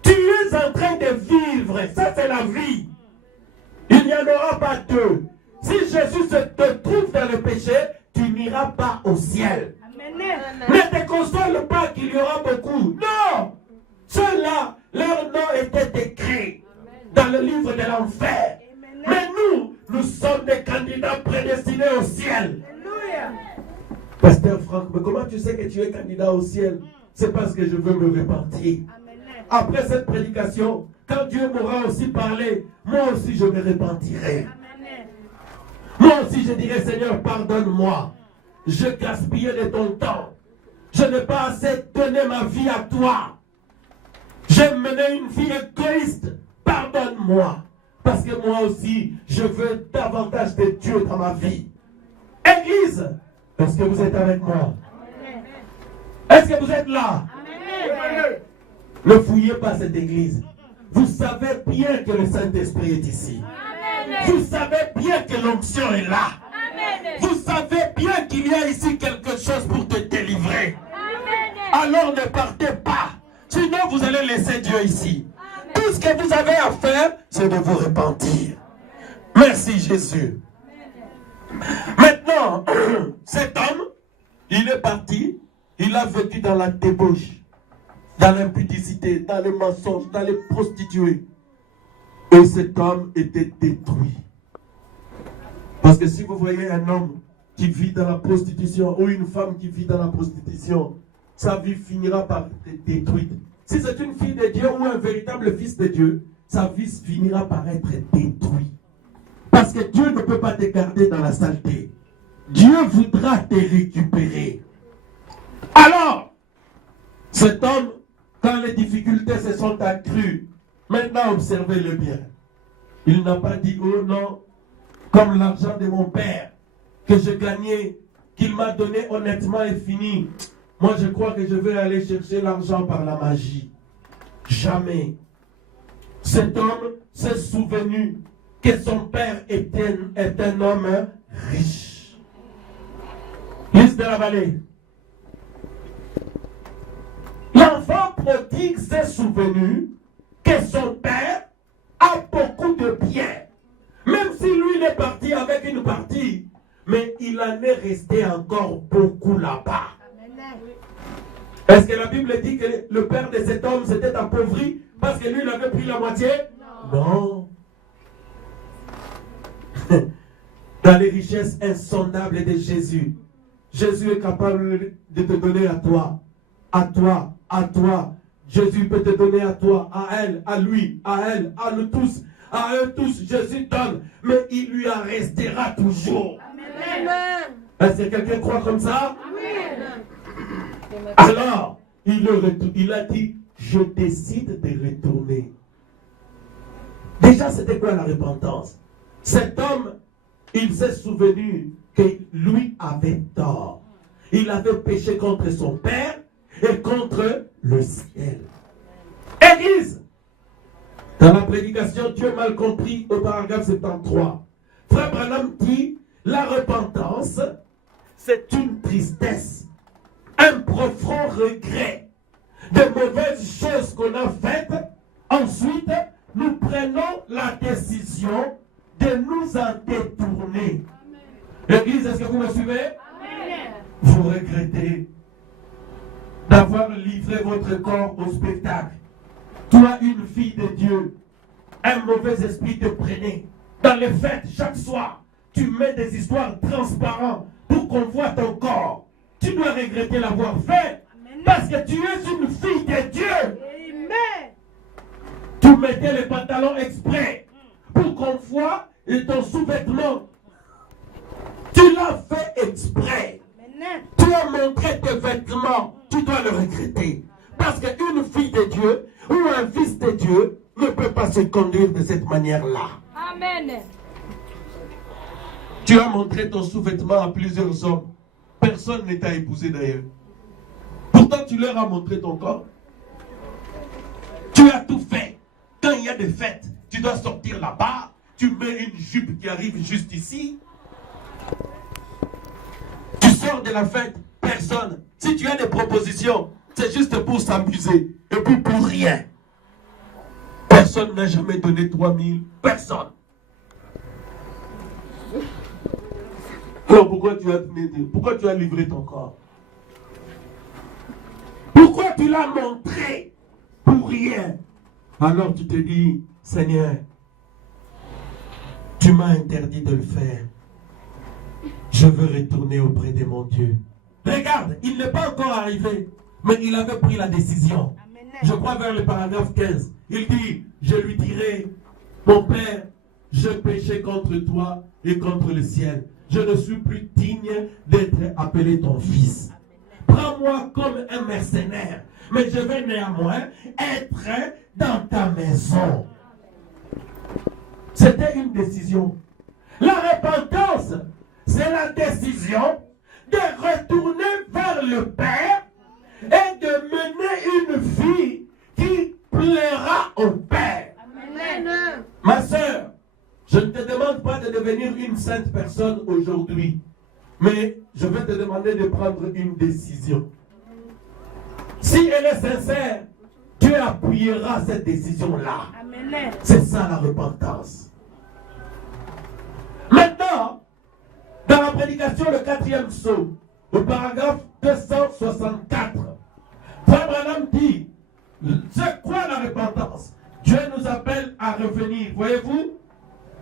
Tu es en train de vivre. Ça, c'est la vie. Il n'y en aura pas deux. Si Jésus te trouve dans le péché, tu n'iras pas au ciel. Amen. Ne te console pas qu'il y aura beaucoup. Non! Ceux-là, leur nom était écrit dans le livre de l'enfer. Mais nous sommes des candidats prédestinés au ciel. Alléluia. Pasteur Franck, mais comment tu sais que tu es candidat au ciel? C'est parce que je veux me repentir. Amen. Après cette prédication, quand Dieu m'aura aussi parlé, moi aussi je me repentirai. Amen. Moi aussi je dirai, Seigneur, pardonne-moi. Je gaspillais de ton temps. Je n'ai pas assez donné ma vie à toi. J'ai mené une vie égoïste. Pardonne-moi. Parce que moi aussi, je veux davantage de Dieu dans ma vie. Église, est-ce que vous êtes avec moi? Est-ce que vous êtes là? Amen. Ne fouillez pas cette église. Vous savez bien que le Saint-Esprit est ici. Vous savez bien que l'onction est là. Vous savez bien qu'il y a ici quelque chose pour te délivrer. Alors ne partez pas. Sinon vous allez laisser Dieu ici. Tout ce que vous avez à faire, c'est de vous repentir. Merci Jésus. Maintenant, cet homme, il est parti. Il a vécu dans la débauche, dans l'impudicité, dans les mensonges, dans les prostituées. Et cet homme était détruit. Parce que si vous voyez un homme qui vit dans la prostitution ou une femme qui vit dans la prostitution, sa vie finira par être détruite. Si c'est une fille de Dieu ou un véritable fils de Dieu, sa vie finira par être détruite. Parce que Dieu ne peut pas te garder dans la saleté. Dieu voudra te récupérer. Alors, cet homme, quand les difficultés se sont accrues, maintenant observez-le bien. Il n'a pas dit, oh non, comme l'argent de mon père que je gagnais, qu'il m'a donné honnêtement est fini. Moi, je crois que je vais aller chercher l'argent par la magie. Jamais. Cet homme s'est souvenu que son père est un homme riche. Liste de la vallée. L'enfant prodigue s'est souvenu que son père a beaucoup de biens. Même si lui il est parti avec une partie, mais il en est resté encore beaucoup là-bas. Est-ce que la Bible dit que le père de cet homme s'était appauvri parce que lui il avait pris la moitié? Non. Dans les richesses insondables de Jésus, Jésus est capable de te donner à toi, à toi, à toi. Jésus peut te donner à toi, à elle, à lui, à elle, à nous tous, à eux tous. Jésus donne, mais il lui en restera toujours. Amen. Est-ce que quelqu'un croit comme ça? Amen. Alors, il a dit, je décide de retourner. Déjà, c'était quoi la repentance? Cet homme, il s'est souvenu que lui avait tort. Il avait péché contre son père et contre le ciel. Église, dans la prédication, Dieu mal compris au paragraphe 73. Frère Branham dit, la repentance, c'est une tristesse, un profond regret de mauvaises choses qu'on a faites. Ensuite, nous prenons la décision de nous en détourner. L'église, est-ce que vous me suivez? Amen. Vous regrettez d'avoir livré votre corps au spectacle. Toi, une fille de Dieu, un mauvais esprit te prenait. Dans les fêtes, chaque soir, tu mets des histoires transparentes pour qu'on voit ton corps. Tu dois regretter l'avoir fait parce que tu es une fille de Dieu. Amen. Tu mettais les pantalons exprès pour qu'on voit ton sous-vêtement. Tu l'as fait exprès. Amen. Tu as montré tes vêtements. Tu tu dois le regretter. Parce qu'une fille de Dieu ou un fils de Dieu ne peut pas se conduire de cette manière-là. Amen. Tu as montré ton sous-vêtement à plusieurs hommes. Personne ne t'a épousé d'ailleurs. Pourtant, tu leur as montré ton corps. Tu as tout fait. Quand il y a des fêtes, tu dois sortir là-bas. Tu mets une jupe qui arrive juste ici. Tu sors de la fête, personne. Si tu as des propositions, c'est juste pour s'amuser. Et puis pour rien. Personne n'a jamais donné 3000. Personne. Alors pourquoi tu as donné, pourquoi tu as livré ton corps? Pourquoi tu l'as montré pour rien? Alors tu te dis, Seigneur, tu m'as interdit de le faire. Je veux retourner auprès de mon Dieu. Regarde, il n'est pas encore arrivé, mais il avait pris la décision. Je crois vers le paragraphe 15. Il dit, je lui dirai, mon Père, je péchais contre toi et contre le ciel. Je ne suis plus digne d'être appelé ton fils. Prends-moi comme un mercenaire, mais je vais néanmoins être dans ta maison. C'était une décision. La repentance, c'est la décision de retourner vers le Père et de mener une vie qui plaira au Père. Amen. Ma soeur, je ne te demande pas de devenir une sainte personne aujourd'hui, mais je vais te demander de prendre une décision. Si elle est sincère, Dieu appuiera cette décision-là. Amen. C'est ça la repentance. Maintenant, dans la prédication, le 4e psaume, au paragraphe 264, Frère Branham dit, c'est quoi la repentance? Dieu nous appelle à revenir. Voyez-vous,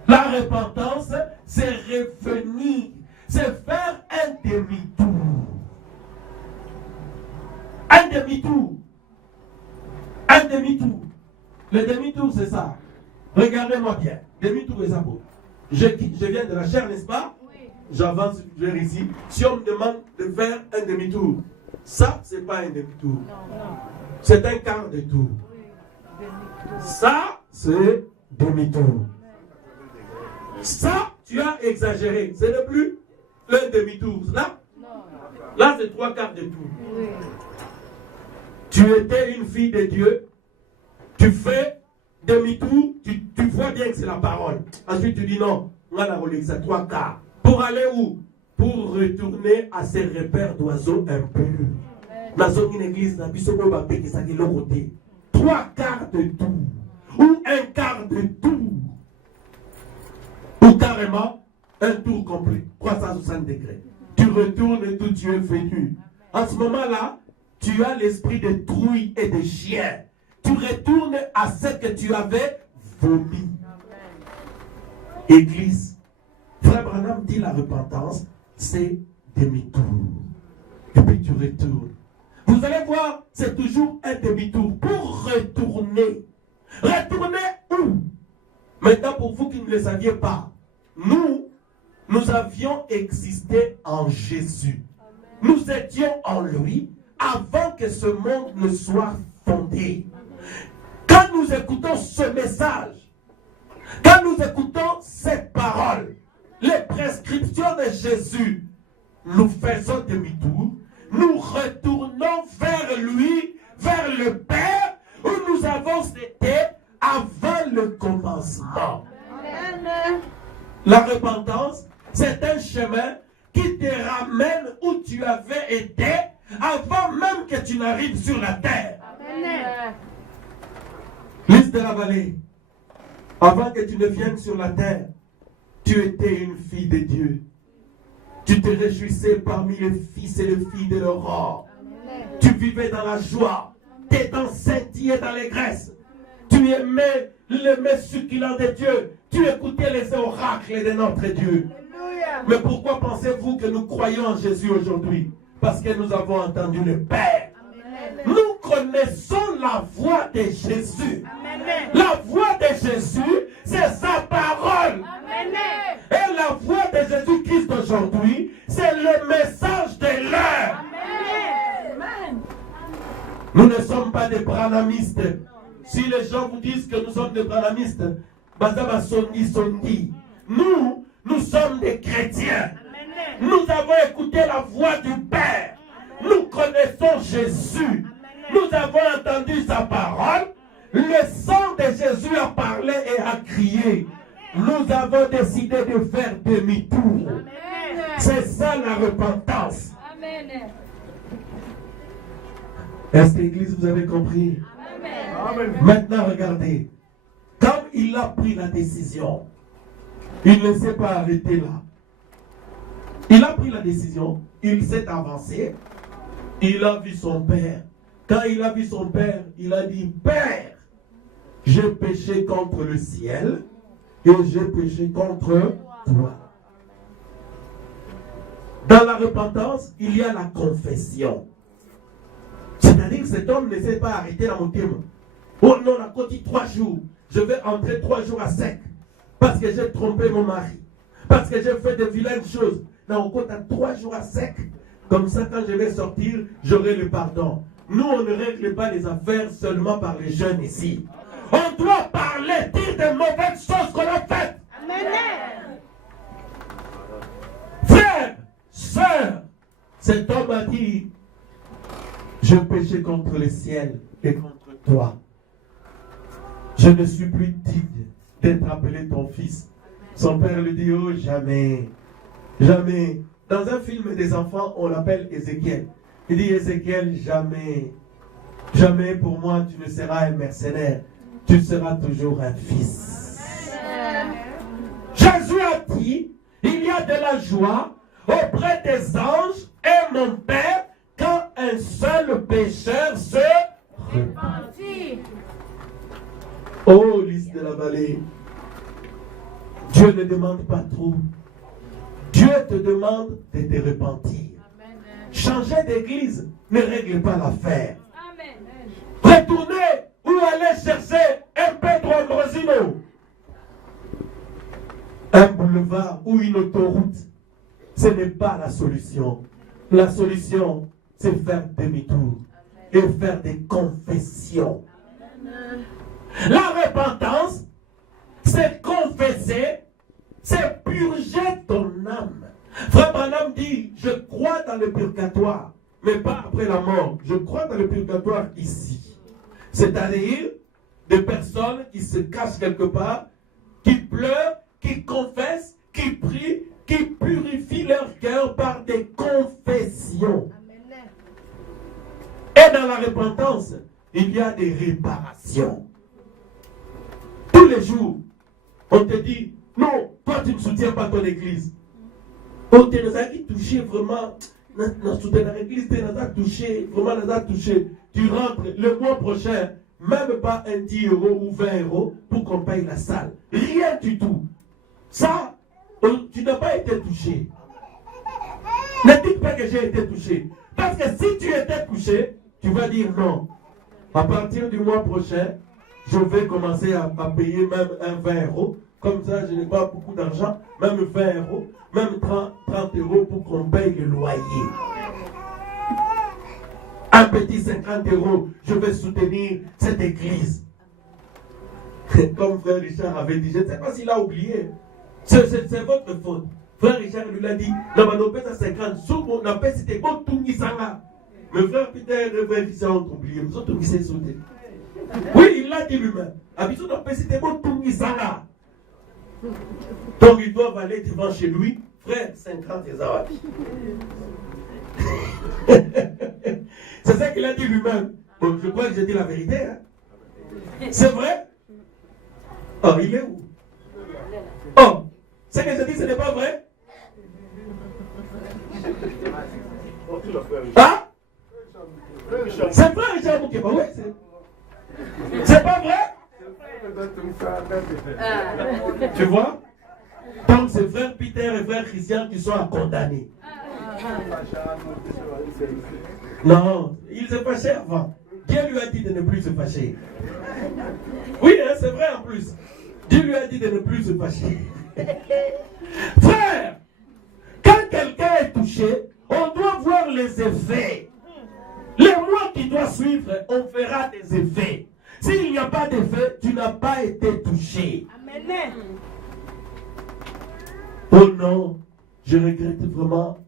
la repentance, c'est revenir, c'est faire un demi-tour. Un demi-tour. Un demi-tour. Le demi-tour, c'est ça. Regardez-moi bien. Demi-tour, c'est ça. Je viens de la chair, n'est-ce pas? Oui. J'avance vers ici. Si on me demande de faire un demi-tour, ça, c'est pas un demi-tour. C'est un quart de tour. Ça, c'est demi-tour. Ça, tu as exagéré. Ce n'est plus le demi-tour. Là, c'est 3 quarts de tour. Oui. Tu étais une fille de Dieu. Tu fais demi-tour. Tu vois bien que c'est la parole. Ensuite, tu dis non. On a la religion, c'est 3 quarts. Pour aller où? Pour retourner à ses repères d'oiseaux impurs. Dans une église, dans une côté. 3 quarts de tour. Ou un quart de tour. Ou carrément un tour complet. 360 degrés. Tu retournes d'où tu es venu. En ce moment-là, tu as l'esprit de trouille et de chien. Tu retournes à ce que tu avais vomi. Église, Frère Branham dit la repentance, c'est demi-tour. Et puis tu retournes. Vous allez voir, c'est toujours un demi-tour pour retourner. Retourner où? Maintenant, pour vous qui ne le saviez pas, nous avions existé en Jésus. Nous étions en lui avant que ce monde ne soit fondé. Quand nous écoutons ce message, quand nous écoutons cette parole, les prescriptions de Jésus, nous faisons demi-tour, nous retournons vers lui, vers le Père, où nous avons été avant le commencement. Amen. La repentance, c'est un chemin qui te ramène où tu avais été avant même que tu n'arrives sur la terre. Amen. Lys de la vallée, avant que tu ne viennes sur la terre, tu étais une fille de Dieu. Tu te réjouissais parmi les fils et les filles de l'aurore. Tu vivais dans la joie. Tes dents scintillaient dans les graisses. Tu aimais le mets succulent de Dieu. Tu écoutais les oracles de notre Dieu. Alléluia. Mais pourquoi pensez-vous que nous croyons en Jésus aujourd'hui? Parce que nous avons entendu le Père. Amen. Nous connaissons la voix de Jésus. Amen. La voix de Jésus, c'est sa parole. Amen. Et la voix de Jésus-Christ aujourd'hui, c'est le message de l'heure. Amen. des branamistes. Si les gens vous disent que nous sommes des branamistes, nous sommes des chrétiens. Nous avons écouté la voix du Père. Nous connaissons Jésus. Nous avons entendu sa parole. Le sang de Jésus a parlé et a crié. Nous avons décidé de faire demi-tour. C'est ça la repentance. Est-ce que l'église, vous avez compris? Amen. Maintenant, regardez. Comme il a pris la décision, il ne s'est pas arrêté là. Il a pris la décision, il s'est avancé, il a vu son père. Quand il a vu son père, il a dit, Père, j'ai péché contre le ciel et j'ai péché contre toi. Dans la repentance, il y a la confession. C'est-à-dire que cet homme ne s'est pas arrêté dans mon thème. Oh non, on a côté 3 jours. Je vais entrer 3 jours à sec. Parce que j'ai trompé mon mari. Parce que j'ai fait de vilaines choses. Non, on compte à 3 jours à sec. Comme ça, quand je vais sortir, j'aurai le pardon. Nous, on ne règle pas les affaires seulement par les jeunes ici. On doit parler, dire de mauvaises choses qu'on a faites. Amen. Frère, sœur, cet homme a dit, je péchais contre le ciel et contre toi. Je ne suis plus digne d'être appelé ton fils. Son père lui dit, oh jamais, jamais. Dans un film des enfants, on l'appelle Ézéchiel. Il dit, Ézéchiel, jamais, jamais pour moi tu ne seras un mercenaire. Tu seras toujours un fils. Jésus a dit, il y a de la joie auprès des anges et mon Père quand un seul pécheur se repentit. Oh, lys de la vallée. Dieu ne demande pas trop. Dieu te demande de te repentir. Amen. Changer d'église ne règle pas l'affaire. Retourner ou aller chercher un Pedro Ambrosino, un boulevard ou une autoroute, ce n'est pas la solution. La solution, c'est faire demi-tour et faire des confessions. Amen. La repentance, c'est confesser, c'est purger ton âme. Frère Branham dit, je crois dans le purgatoire, mais pas après la mort. Je crois dans le purgatoire ici. C'est-à-dire des personnes qui se cachent quelque part, qui pleurent, qui confessent, qui prient, qui purifient leur cœur par des confessions. Et dans la repentance, il y a des réparations. Tous les jours, on te dit, non, toi tu ne soutiens pas ton église. On te nous a touché vraiment, dans l'église, tu nous as touché, vraiment nous a touché. Tu rentres le mois prochain, même pas un 10 € ou 20 € pour qu'on paye la salle. Rien du tout. Ça, tu n'as pas été touché. Ne dites pas que j'ai été touché. Parce que si tu étais touché, tu vas dire non. À partir du mois prochain, je vais commencer à payer même un 20 €. Comme ça, je n'ai pas beaucoup d'argent. Même 20 €, même 30 € pour qu'on paye le loyer. Un petit 50 €, je vais soutenir cette église. Comme frère Richard avait dit, je ne sais pas s'il a oublié. C'est votre faute. Frère Richard lui a dit, on a 50 sous, on a fait c'était bon tout nisanga. Mais frère Peter et frère Richard ont oublié. Nous autres, oui, il l'a dit lui-même. Habitude, on a fait c'était bon tout nisanga. Donc ils doivent aller devant chez lui. Frère, 50 Ezawapi. C'est ça qu'il a dit lui-même. Bon, je crois que j'ai dit la vérité. Hein? C'est vrai? Oh, il est où? Oh, ce que je dis, ce n'est pas vrai? Ah? C'est vrai, Richard Moukeba, oui. C'est pas vrai? Tu vois? Donc c'est frère Peter et frère Christian qui sont condamnés. Non, il se fâchait avant. Dieu lui a dit de ne plus se fâcher. Oui, hein, c'est vrai en plus. Dieu lui a dit de ne plus se fâcher. Frère, quand quelqu'un est touché, on doit voir les effets. Les mois qui doivent suivre, on verra des effets. S'il n'y a pas d'effet, tu n'as pas été touché. Amen. Oh non, je regrette vraiment.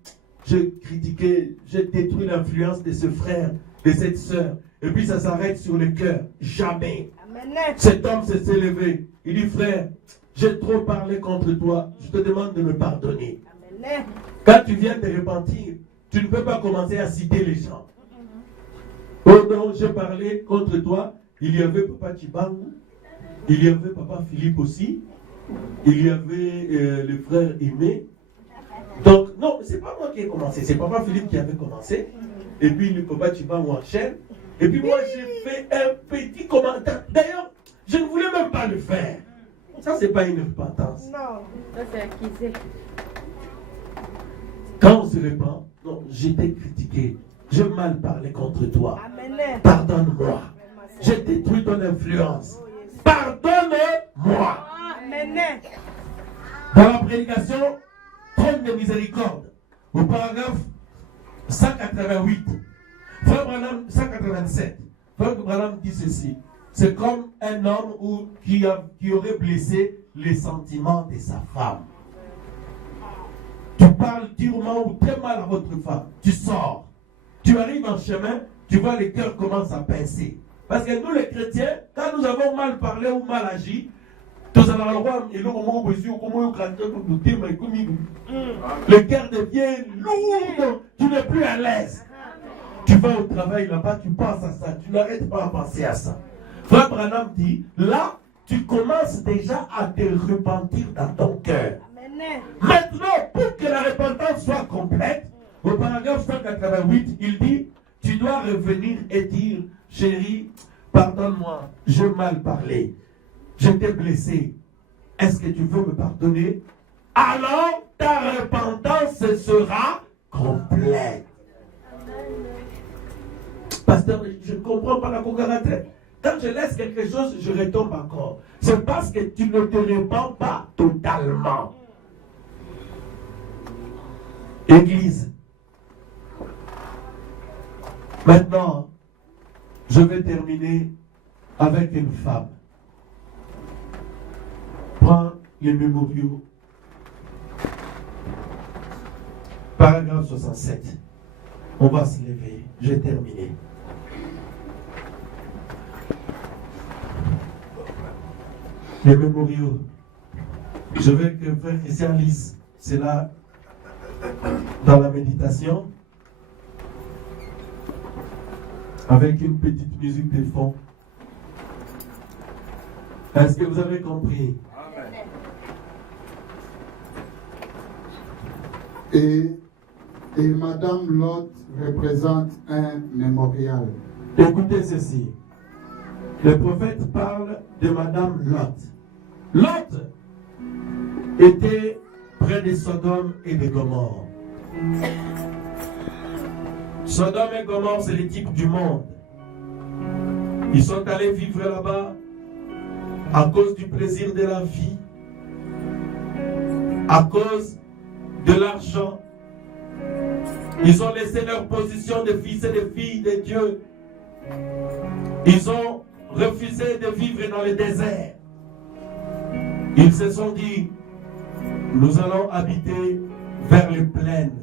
J'ai critiqué, j'ai détruit l'influence de ce frère, de cette sœur. Et puis ça s'arrête sur le cœur. Jamais. Amen. Cet homme s'est levé. Il dit, frère, j'ai trop parlé contre toi. Je te demande de me pardonner. Amen. Quand tu viens te repentir, tu ne peux pas commencer à citer les gens. Oh non, j'ai parlé contre toi. Il y avait Papa Chibangu. Il y avait Papa Philippe aussi. Il y avait le frère Aimé. Donc, non, c'est pas moi qui ai commencé. C'est Papa Philippe qui avait commencé. Et puis le Papa Chibangu enchaîne. Et puis moi, j'ai fait un petit commentaire. D'ailleurs, je ne voulais même pas le faire. Ça, c'est pas une repentance. Non. Ça, c'est accusé. Quand on se répand, non, j'étais critiqué. J'ai mal parlé contre toi. Amen. Pardonne-moi. J'ai détruit ton influence. Pardonne-moi. Amen. Dans la prédication, trône de miséricorde, au paragraphe 188, Frère Branham 187, Frère Branham dit ceci. C'est comme un homme qui aurait blessé les sentiments de sa femme. Tu parles durement ou très mal à votre femme. Tu sors. Tu arrives en chemin, tu vois le cœur commence à pincer. Parce que nous les chrétiens, quand nous avons mal parlé ou mal agi, le cœur devient lourd, tu n'es plus à l'aise. Tu vas au travail là-bas, tu penses à ça, tu n'arrêtes pas à penser à ça. Frère Branham dit, là, tu commences déjà à te repentir dans ton cœur. Maintenant, pour que la repentance soit complète, au paragraphe 188, il dit, tu dois revenir et dire, chérie, pardonne-moi, j'ai mal parlé, je t'ai blessé, est-ce que tu veux me pardonner? Alors, ta repentance sera complète. Pasteur, je ne comprends pas la caractère. Quand je laisse quelque chose, je retombe encore. C'est parce que tu ne te répands pas totalement. Église. Maintenant, je vais terminer avec une femme. Prends les mémoriaux. Paragraphe 67. On va se lever. J'ai terminé. Les mémoriaux. Je veux que Frère Christian lise cela dans la méditation avec une petite musique de fond. Est-ce que vous avez compris? Et Madame Lot représente un mémorial. Écoutez ceci. Le prophète parle de Madame Lot. Lot était près de Sodome et de Gomorrhe. Sodome et Gomorrhe, c'est les types du monde. Ils sont allés vivre là-bas à cause du plaisir de la vie, à cause de l'argent. Ils ont laissé leur position de fils et de filles de Dieu. Ils ont refusé de vivre dans le désert. Ils se sont dit, nous allons habiter vers les plaines.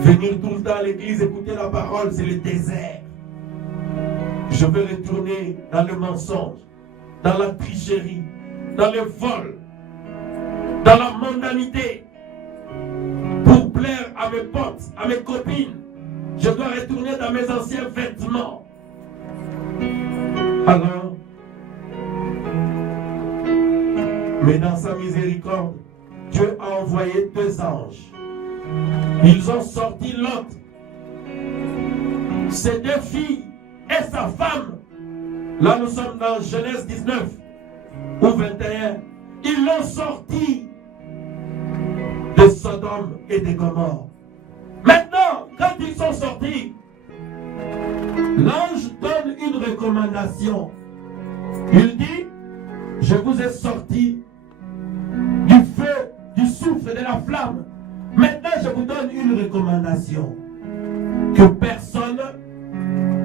Venir tout le temps à l'église, écouter la parole, c'est le désert. Je veux retourner dans le mensonge, dans la tricherie, dans le vol, dans la mondanité. Pour plaire à mes potes, à mes copines, je dois retourner dans mes anciens vêtements. Alors, mais dans sa miséricorde, Dieu a envoyé 2 anges. Ils ont sorti Lot, ses 2 filles et sa femme. Là, nous sommes dans Genèse 19 ou 21. Ils l'ont sorti de Sodome et de Gomorrhe. Maintenant, quand ils sont sortis, l'ange donne une recommandation. Il dit, je vous ai sorti du feu, du souffle, de la flamme. Maintenant, je vous donne une recommandation. que personne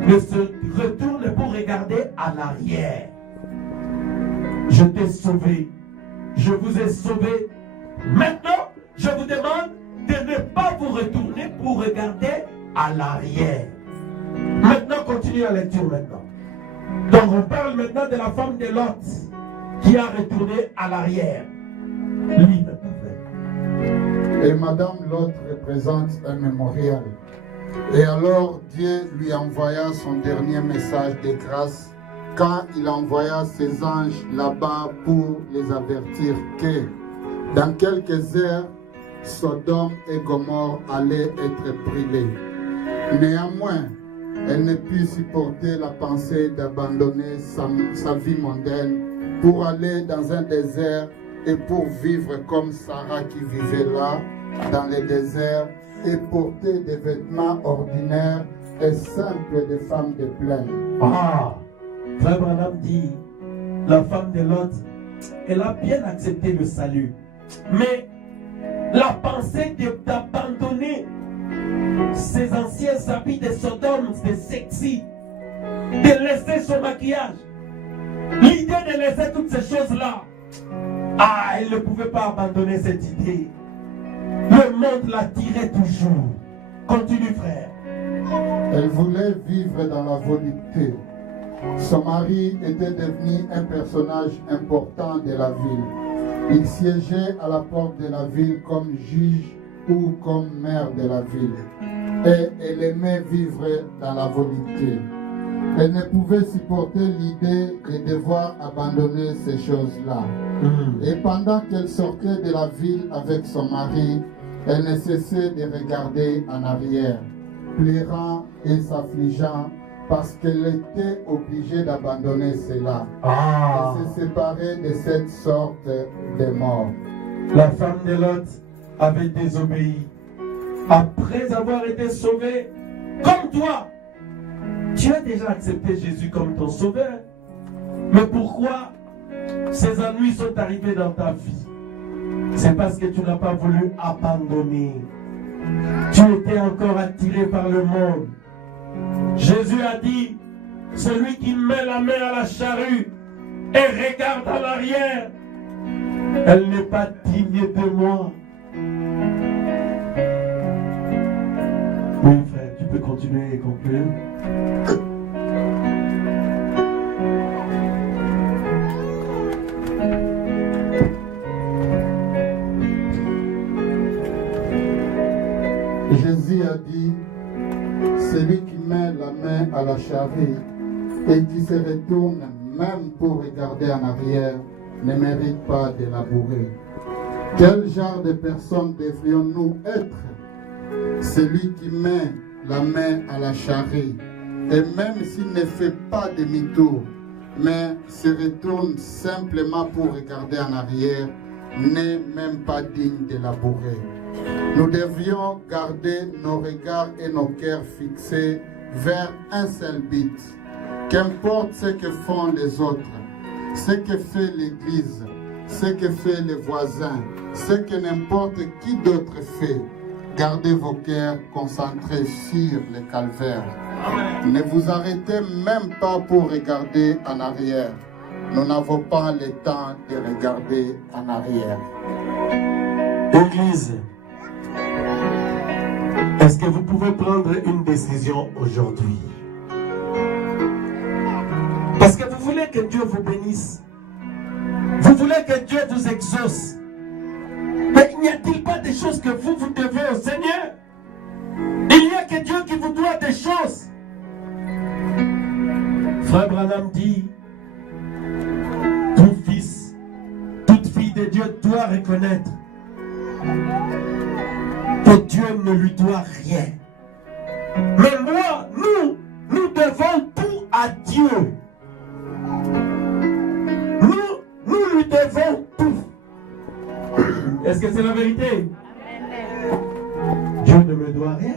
ne se retourne pour regarder à l'arrière. Je t'ai sauvé. Je vous ai sauvé. Maintenant, je vous demande de ne pas vous retourner pour regarder à l'arrière. Maintenant, continue la lecture maintenant. Donc, on parle maintenant de la femme de Lot qui a retourné à l'arrière. Lis maintenant, frère. Et Madame Lot représente un mémorial. Et alors Dieu lui envoya son dernier message de grâce quand il envoya ses anges là-bas pour les avertir que dans quelques heures, Sodome et Gomorrhe allaient être brûlés. Néanmoins, elle ne put supporter la pensée d'abandonner sa vie mondaine pour aller dans un désert et pour vivre comme Sarah qui vivait là, dans le désert, et porter des vêtements ordinaires et simples des femmes de plaine. Ah, Frère Branham dit, la femme de Lot, elle a bien accepté le salut. Mais la pensée d'abandonner ses anciens habits de Sodome, de sexy, de laisser son maquillage, l'idée de laisser toutes ces choses-là, ah, elle ne pouvait pas abandonner cette idée. Le monde l'attirait toujours. Continue, frère. Elle voulait vivre dans la volupté. Son mari était devenu un personnage important de la ville. Il siégeait à la porte de la ville comme juge ou comme maire de la ville. Et elle aimait vivre dans la volupté. Elle ne pouvait supporter l'idée de devoir abandonner ces choses-là. Et pendant qu'elle sortait de la ville avec son mari, elle ne cessait de regarder en arrière, pleurant et s'affligeant parce qu'elle était obligée d'abandonner cela et se séparer de cette sorte de mort. La femme de Lot avait désobéi. Après avoir été sauvée, comme toi, tu as déjà accepté Jésus comme ton sauveur. Mais pourquoi ces ennuis sont arrivés dans ta vie? C'est parce que tu n'as pas voulu abandonner. Tu étais encore attiré par le monde. Jésus a dit, celui qui met la main à la charrue et regarde en arrière, elle n'est pas digne de moi. Oui, frère, tu peux continuer et conclure. Jésus a dit, celui qui met la main à la charrue et qui se retourne même pour regarder en arrière ne mérite pas de labourer. Quel genre de personnes devrions-nous être? Celui qui met la main à la charrue et même s'il ne fait pas demi-tour, mais se retourne simplement pour regarder en arrière, n'est même pas digne de labourer. Nous devions garder nos regards et nos cœurs fixés vers un seul but. Qu'importe ce que font les autres, ce que fait l'Église, ce que fait les voisins, ce que n'importe qui d'autre fait, gardez vos cœurs concentrés sur le calvaire. Ne vous arrêtez même pas pour regarder en arrière. Nous n'avons pas le temps de regarder en arrière. Église, est-ce que vous pouvez prendre une décision aujourd'hui? Parce que vous voulez que Dieu vous bénisse. Vous voulez que Dieu vous exauce. Mais n'y a-t-il pas des choses que vous devez au Seigneur? Il n'y a que Dieu qui vous doit des choses. Frère Branham dit, tout fils, toute fille de Dieu doit reconnaître que Dieu ne lui doit rien. Mais moi, nous devons tout à Dieu. Nous lui devons tout. Est-ce que c'est la vérité? Dieu ne me doit rien.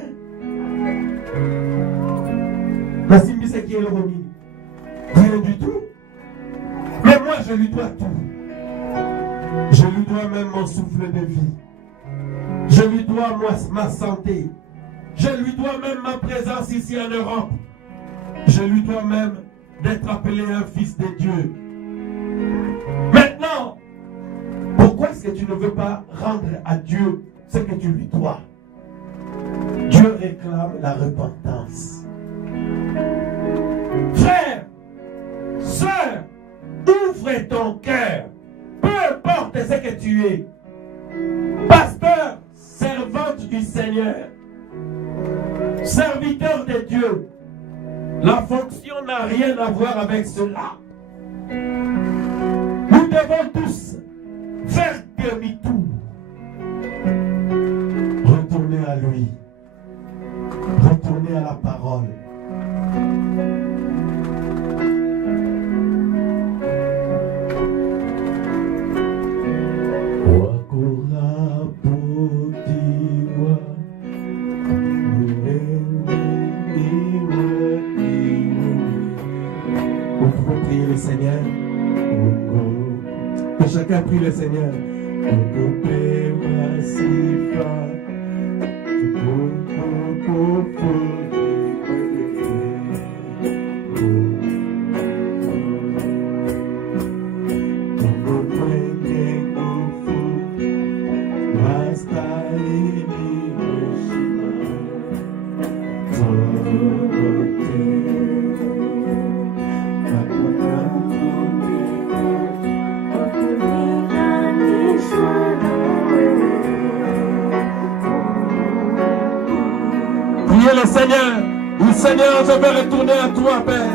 La Simbi, c'est qui est le remis? Rien du tout. Mais moi, je lui dois tout. Je lui dois même mon souffle de vie. Je lui dois moi, ma santé. Je lui dois même ma présence ici en Europe. Je lui dois même d'être appelé un fils de Dieu. Maintenant, pourquoi est-ce que tu ne veux pas rendre à Dieu ce que tu lui dois? Dieu réclame la repentance. Frère, sœur, ouvre ton cœur. Peu importe ce que tu es. Pasteur, servante du Seigneur, serviteur de Dieu. La fonction n'a rien à voir avec cela. Nous devons tous faire demi-tour. Retourner à lui. Retourner à la parole. Le Seigneur. Que chacun prie le Seigneur. Le Seigneur, je vais retourner à toi, Père.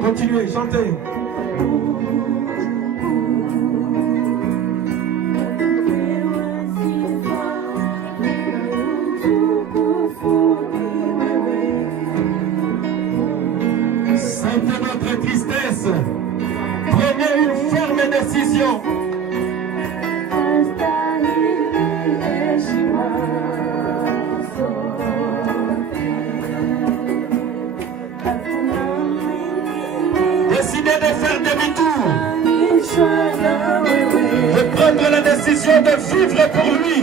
Continuez, chantez. Sentez notre tristesse. Prenez une ferme décision. Décidez de faire demi-tour, de prendre la décision de vivre pour lui.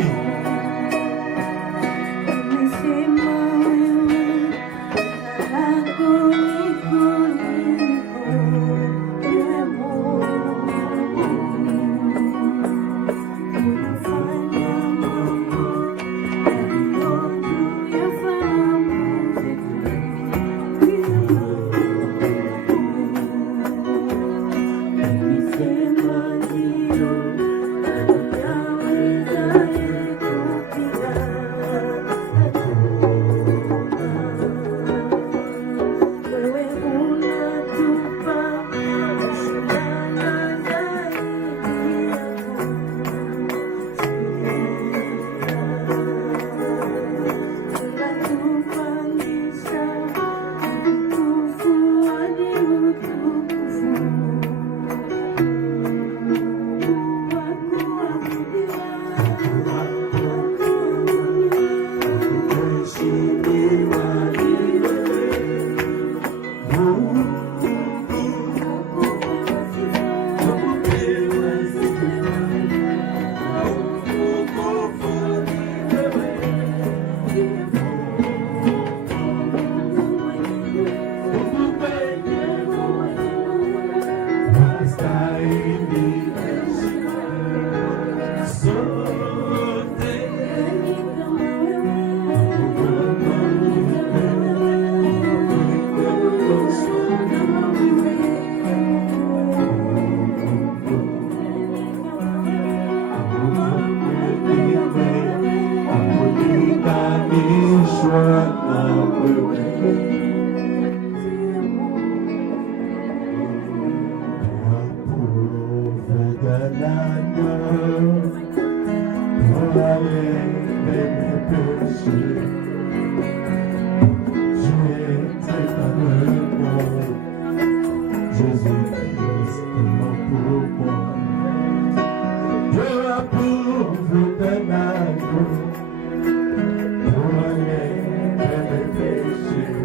Jésus-Christ est mort pour moi. Dieu approuve ton amour pour enlever mes péchés.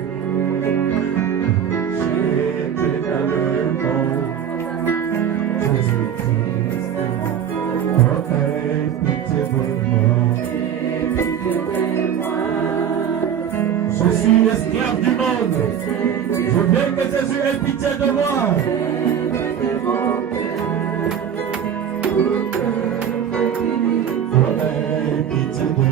J'étais dans le monde. Jésus-Christ est mort. Oh, aie pitié de moi. Je suis esclave du monde. Je veux que Jésus ait pitié de moi. Oh, aie pitié de moi.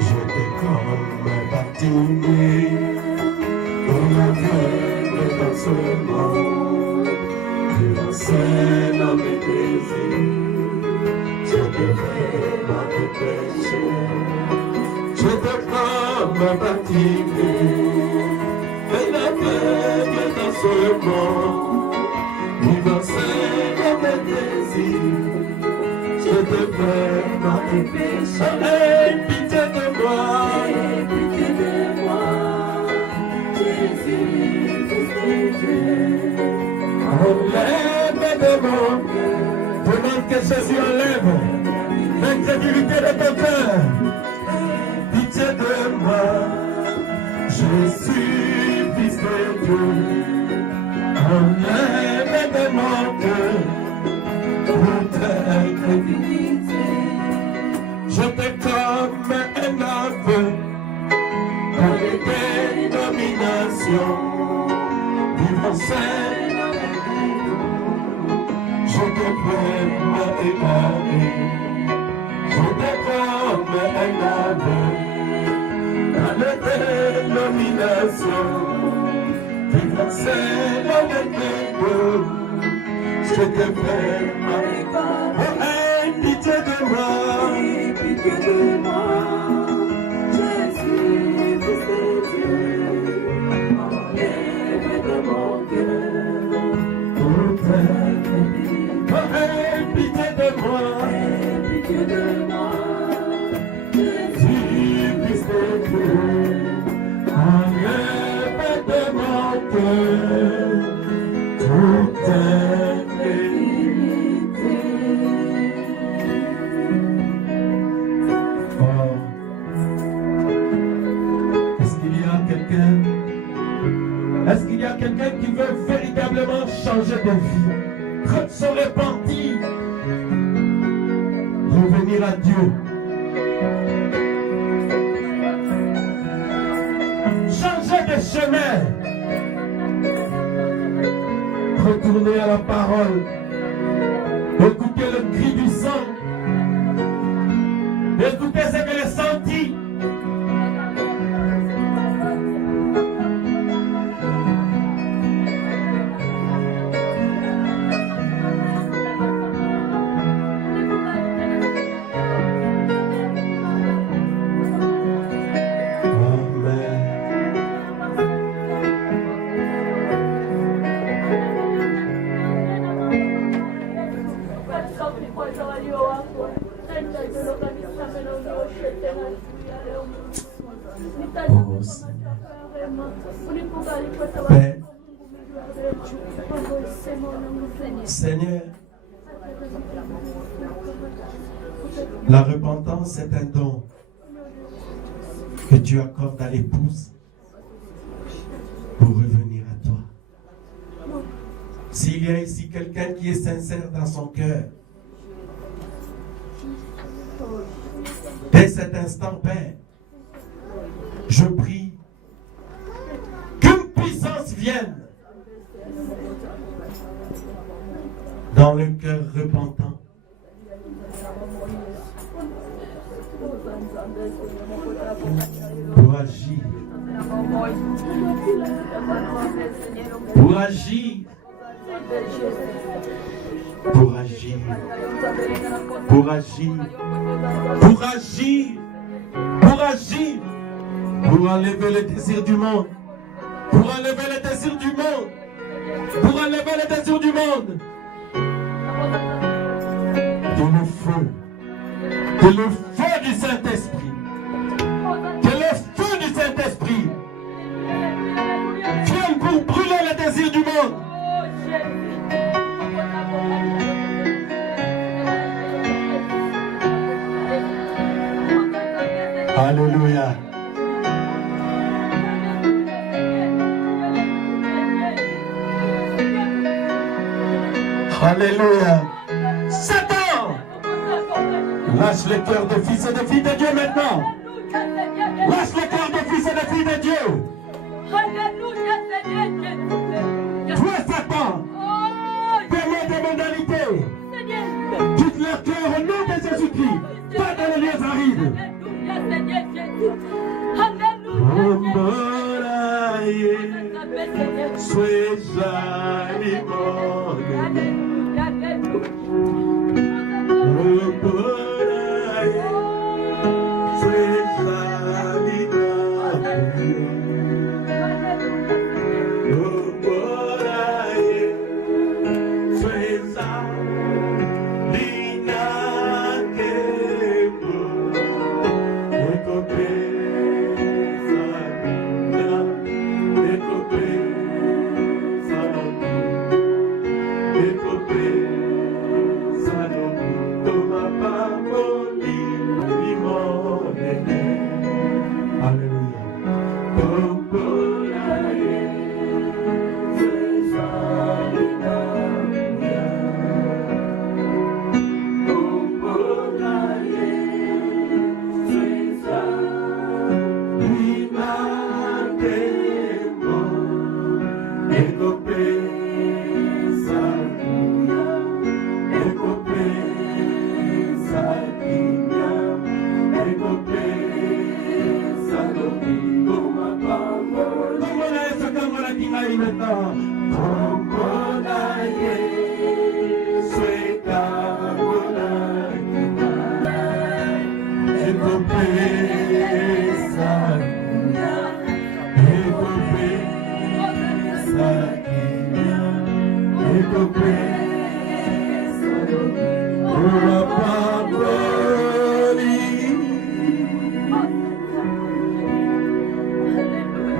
J'étais comme un baptisé. C'est dans mes désirs, je devrais pas te pécher. J'étais comme un baptisé, un aveugle dans ce monde, vivant seul dans mes désirs, je devrais pas te pécher. Aie pitié de moi, Jésus, Fils de Dieu. Enlève de mon cœur. Demande que Jésus enlève l'incrédulité de ton cœur. Pitié de moi, Jésus, Fils de Dieu. Enlève de mon cœur toute incrédulité. J'étais comme un aveugle dans les dénominations, vivant seul. Je devrais m'égarer. J'étais comme un aveugle dans les dénominations, vivant seul avec les deux. Je devrais m'égarer. Oh, aie pitié de moi. Pitié de moi. Jésus, Fils de Dieu. Enlève de mon cœur toute incrédulité. Oh, aie pitié de moi. Pitié de moi. Jésus, Fils de Dieu. Enlève de mon cœur toute incrédulité. Oh. Est-ce qu'il y a quelqu'un? Est-ce qu'il y a quelqu'un qui veut véritablement changer de vie, se repentir, revenir à Dieu, changer de chemin, retourner à la parole, écouter le cri du sang, écouter ce que les sentis. Père, Seigneur, la repentance est un don que tu accordes à l'épouse pour revenir à toi. S'il y a ici quelqu'un qui est sincère dans son cœur, dès cet instant, Père, je prie qu'une puissance vienne dans le cœur repentant. Pour agir. Pour agir. Pour agir. Pour agir. Pour agir. Pour agir. Pour enlever le désir du monde. Pour enlever le désir du monde. Pour enlever enlever les désirs du monde. Que le feu du Saint-Esprit, que le feu du Saint-Esprit vienne pour brûler les désirs du monde. Alléluia. Alléluia. Satan, lâche le cœur des fils et des filles de Dieu maintenant. Lâche le cœur des fils et des filles de Dieu. Toi, Satan, permets des modalités. Quitte leur cœur au nom de Jésus-Christ. Pas dans les lieux arides.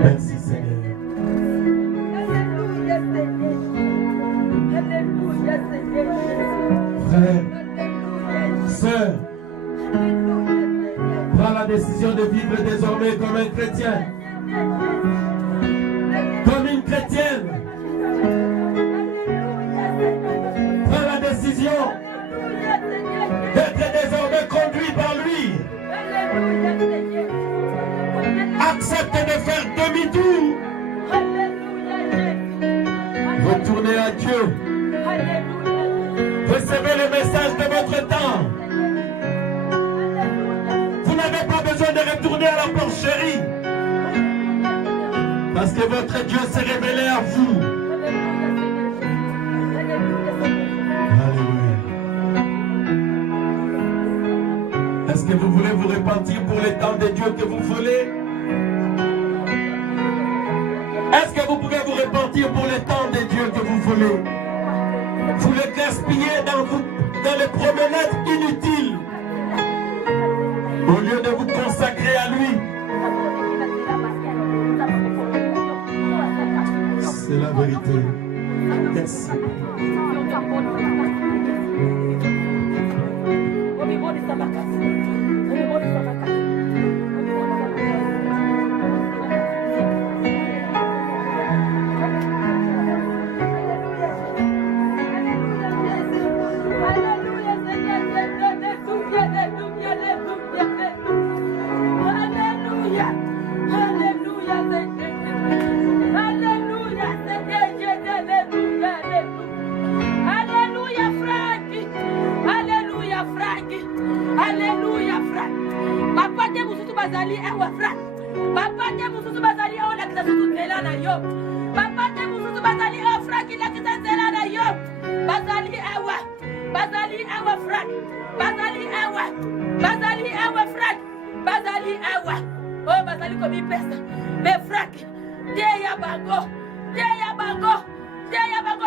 Merci Seigneur. Frère, sœur, prends la décision de vivre désormais comme un chrétien. Comme une chrétienne. Prends la décision d'être désormais conduit par lui. Accepte de faire demi-tour. Retournez à Dieu. Recevez le message de votre temps. Vous n'avez pas besoin de retourner à la porcherie. Parce que votre Dieu s'est révélé à vous. Alléluia. Est-ce que vous voulez vous repentir pour les temps de Dieu que vous voulez? Est-ce que vous pouvez vous repentir pour les temps de Dieu que vous voulez? Vous les gaspillez dans les promenades inutiles. Au lieu de vous consacrer à lui. C'est la vérité. Merci.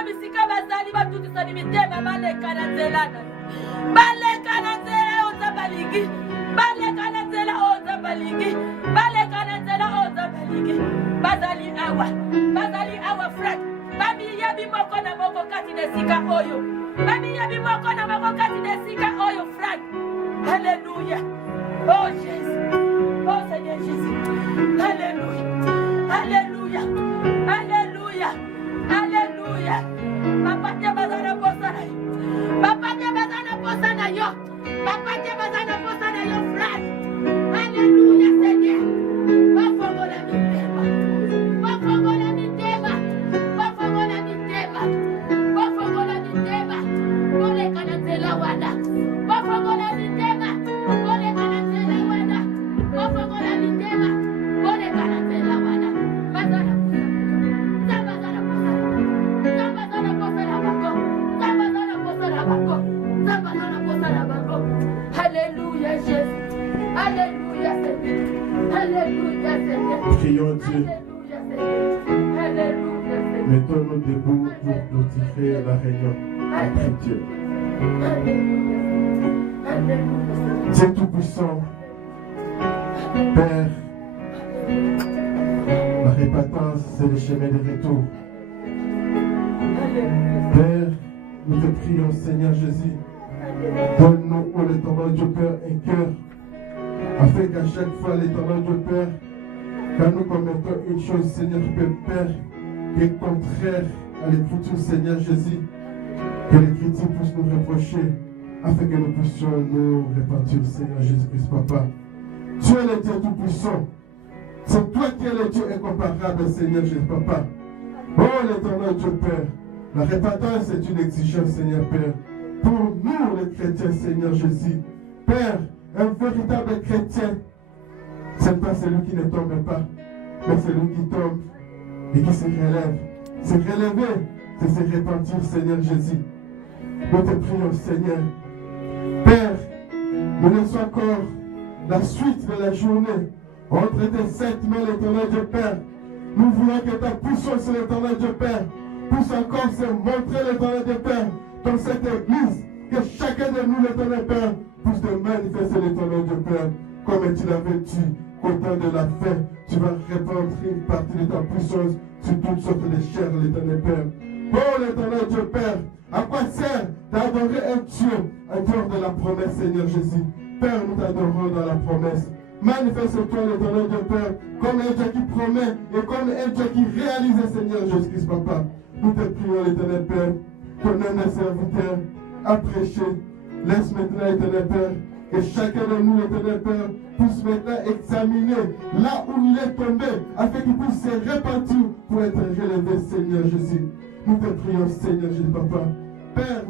bisika bazali batutisa mitema baleka na nzela na baleka na nzela oza baligi baleka na nzela oza baligi baleka na nzela oza baligi bazali awa frak babi yabi moko na moko kati nesika oyo babi yabi moko na moko kati nesika oyo frak. Alléluia. Oh Jésus. Oh Seigneur Jésus. Alléluia. Alléluia. Alléluia. Alléluia. Papa te bazana posana yo. Papa te bazana posana yo. Papa te bazana posana yo frère. Alléluia Seigneur. Bafongola mitema. Bafongola mitema. Bafongola mitema. Bafongola mitema. Ole kanatela wada. Bafongola mitema. Ole kanatela wada. Bafongola mitema. Ole kanatela wada. Bazana Alléluia Jésus. Alléluia Seigneur. Alléluia Seigneur. Prions Dieu. Alléluia Seigneur. Alléluia Seigneur. Mettons-nous debout pour clôturer la réunion. Après Dieu. Dieu Tout-Puissant, Père, la répétence, c'est le chemin de retour. Père, nous te prions, Seigneur Jésus, donne-nous, ô l'Éternel Dieu Père, un cœur, afin qu'à chaque fois, l'Éternel Dieu Père, quand nous commettons une chose, Seigneur Père, qui est contraire à l'Écriture, Seigneur Jésus, que l'Écriture puisse nous reprocher, afin que nous puissions nous repentir, Seigneur Jésus-Christ, Papa. Tu es le Dieu Tout-Puissant. C'est toi qui es le Dieu incomparable, Seigneur Jésus, Papa. Oh, l'Éternel Dieu Père, la repentance c'est une exigence, Seigneur Père. Pour nous, les chrétiens, Seigneur Jésus. Père, un véritable chrétien, ce n'est pas celui qui ne tombe pas, mais celui qui tombe et qui se relève. Se relever, c'est se repentir, Seigneur Jésus. Nous te prions, Seigneur. Père, nous laissons encore la suite de la journée entre tes sept mains, l'Éternel Dieu Père. Nous voulons que ta puissance, l'Éternel Dieu Père, puisse encore se montrer, l'Éternel Dieu Père, dans cette église. Que chacun de nous, l'Éternel Père, puisse te manifester, l'Éternel Dieu Père, comme tu l'avais dit, qu'au temps de la fin, tu vas répandre une partie de ta puissance sur toutes sortes de chair, l'Éternel Père. Oh, l'Éternel Dieu Père, à quoi sert d'adorer un Dieu en dehors de la promesse, Seigneur Jésus? Père, nous t'adorons dans la promesse. Manifeste-toi, l'Éternel Dieu Père, comme un Dieu qui promet et comme un Dieu qui réalise, Seigneur Jésus-Christ, Papa. Nous te prions, l'Éternel Père, ton nom de serviteur a prêché. Laisse maintenant, l'Éternel Père, que chacun de nous, l'Éternel Père, puisse maintenant examiner là où il est tombé, afin qu'il puisse se repentir pour être relevé, Seigneur Jésus. Nous te prions, Seigneur Jésus, Papa. Père,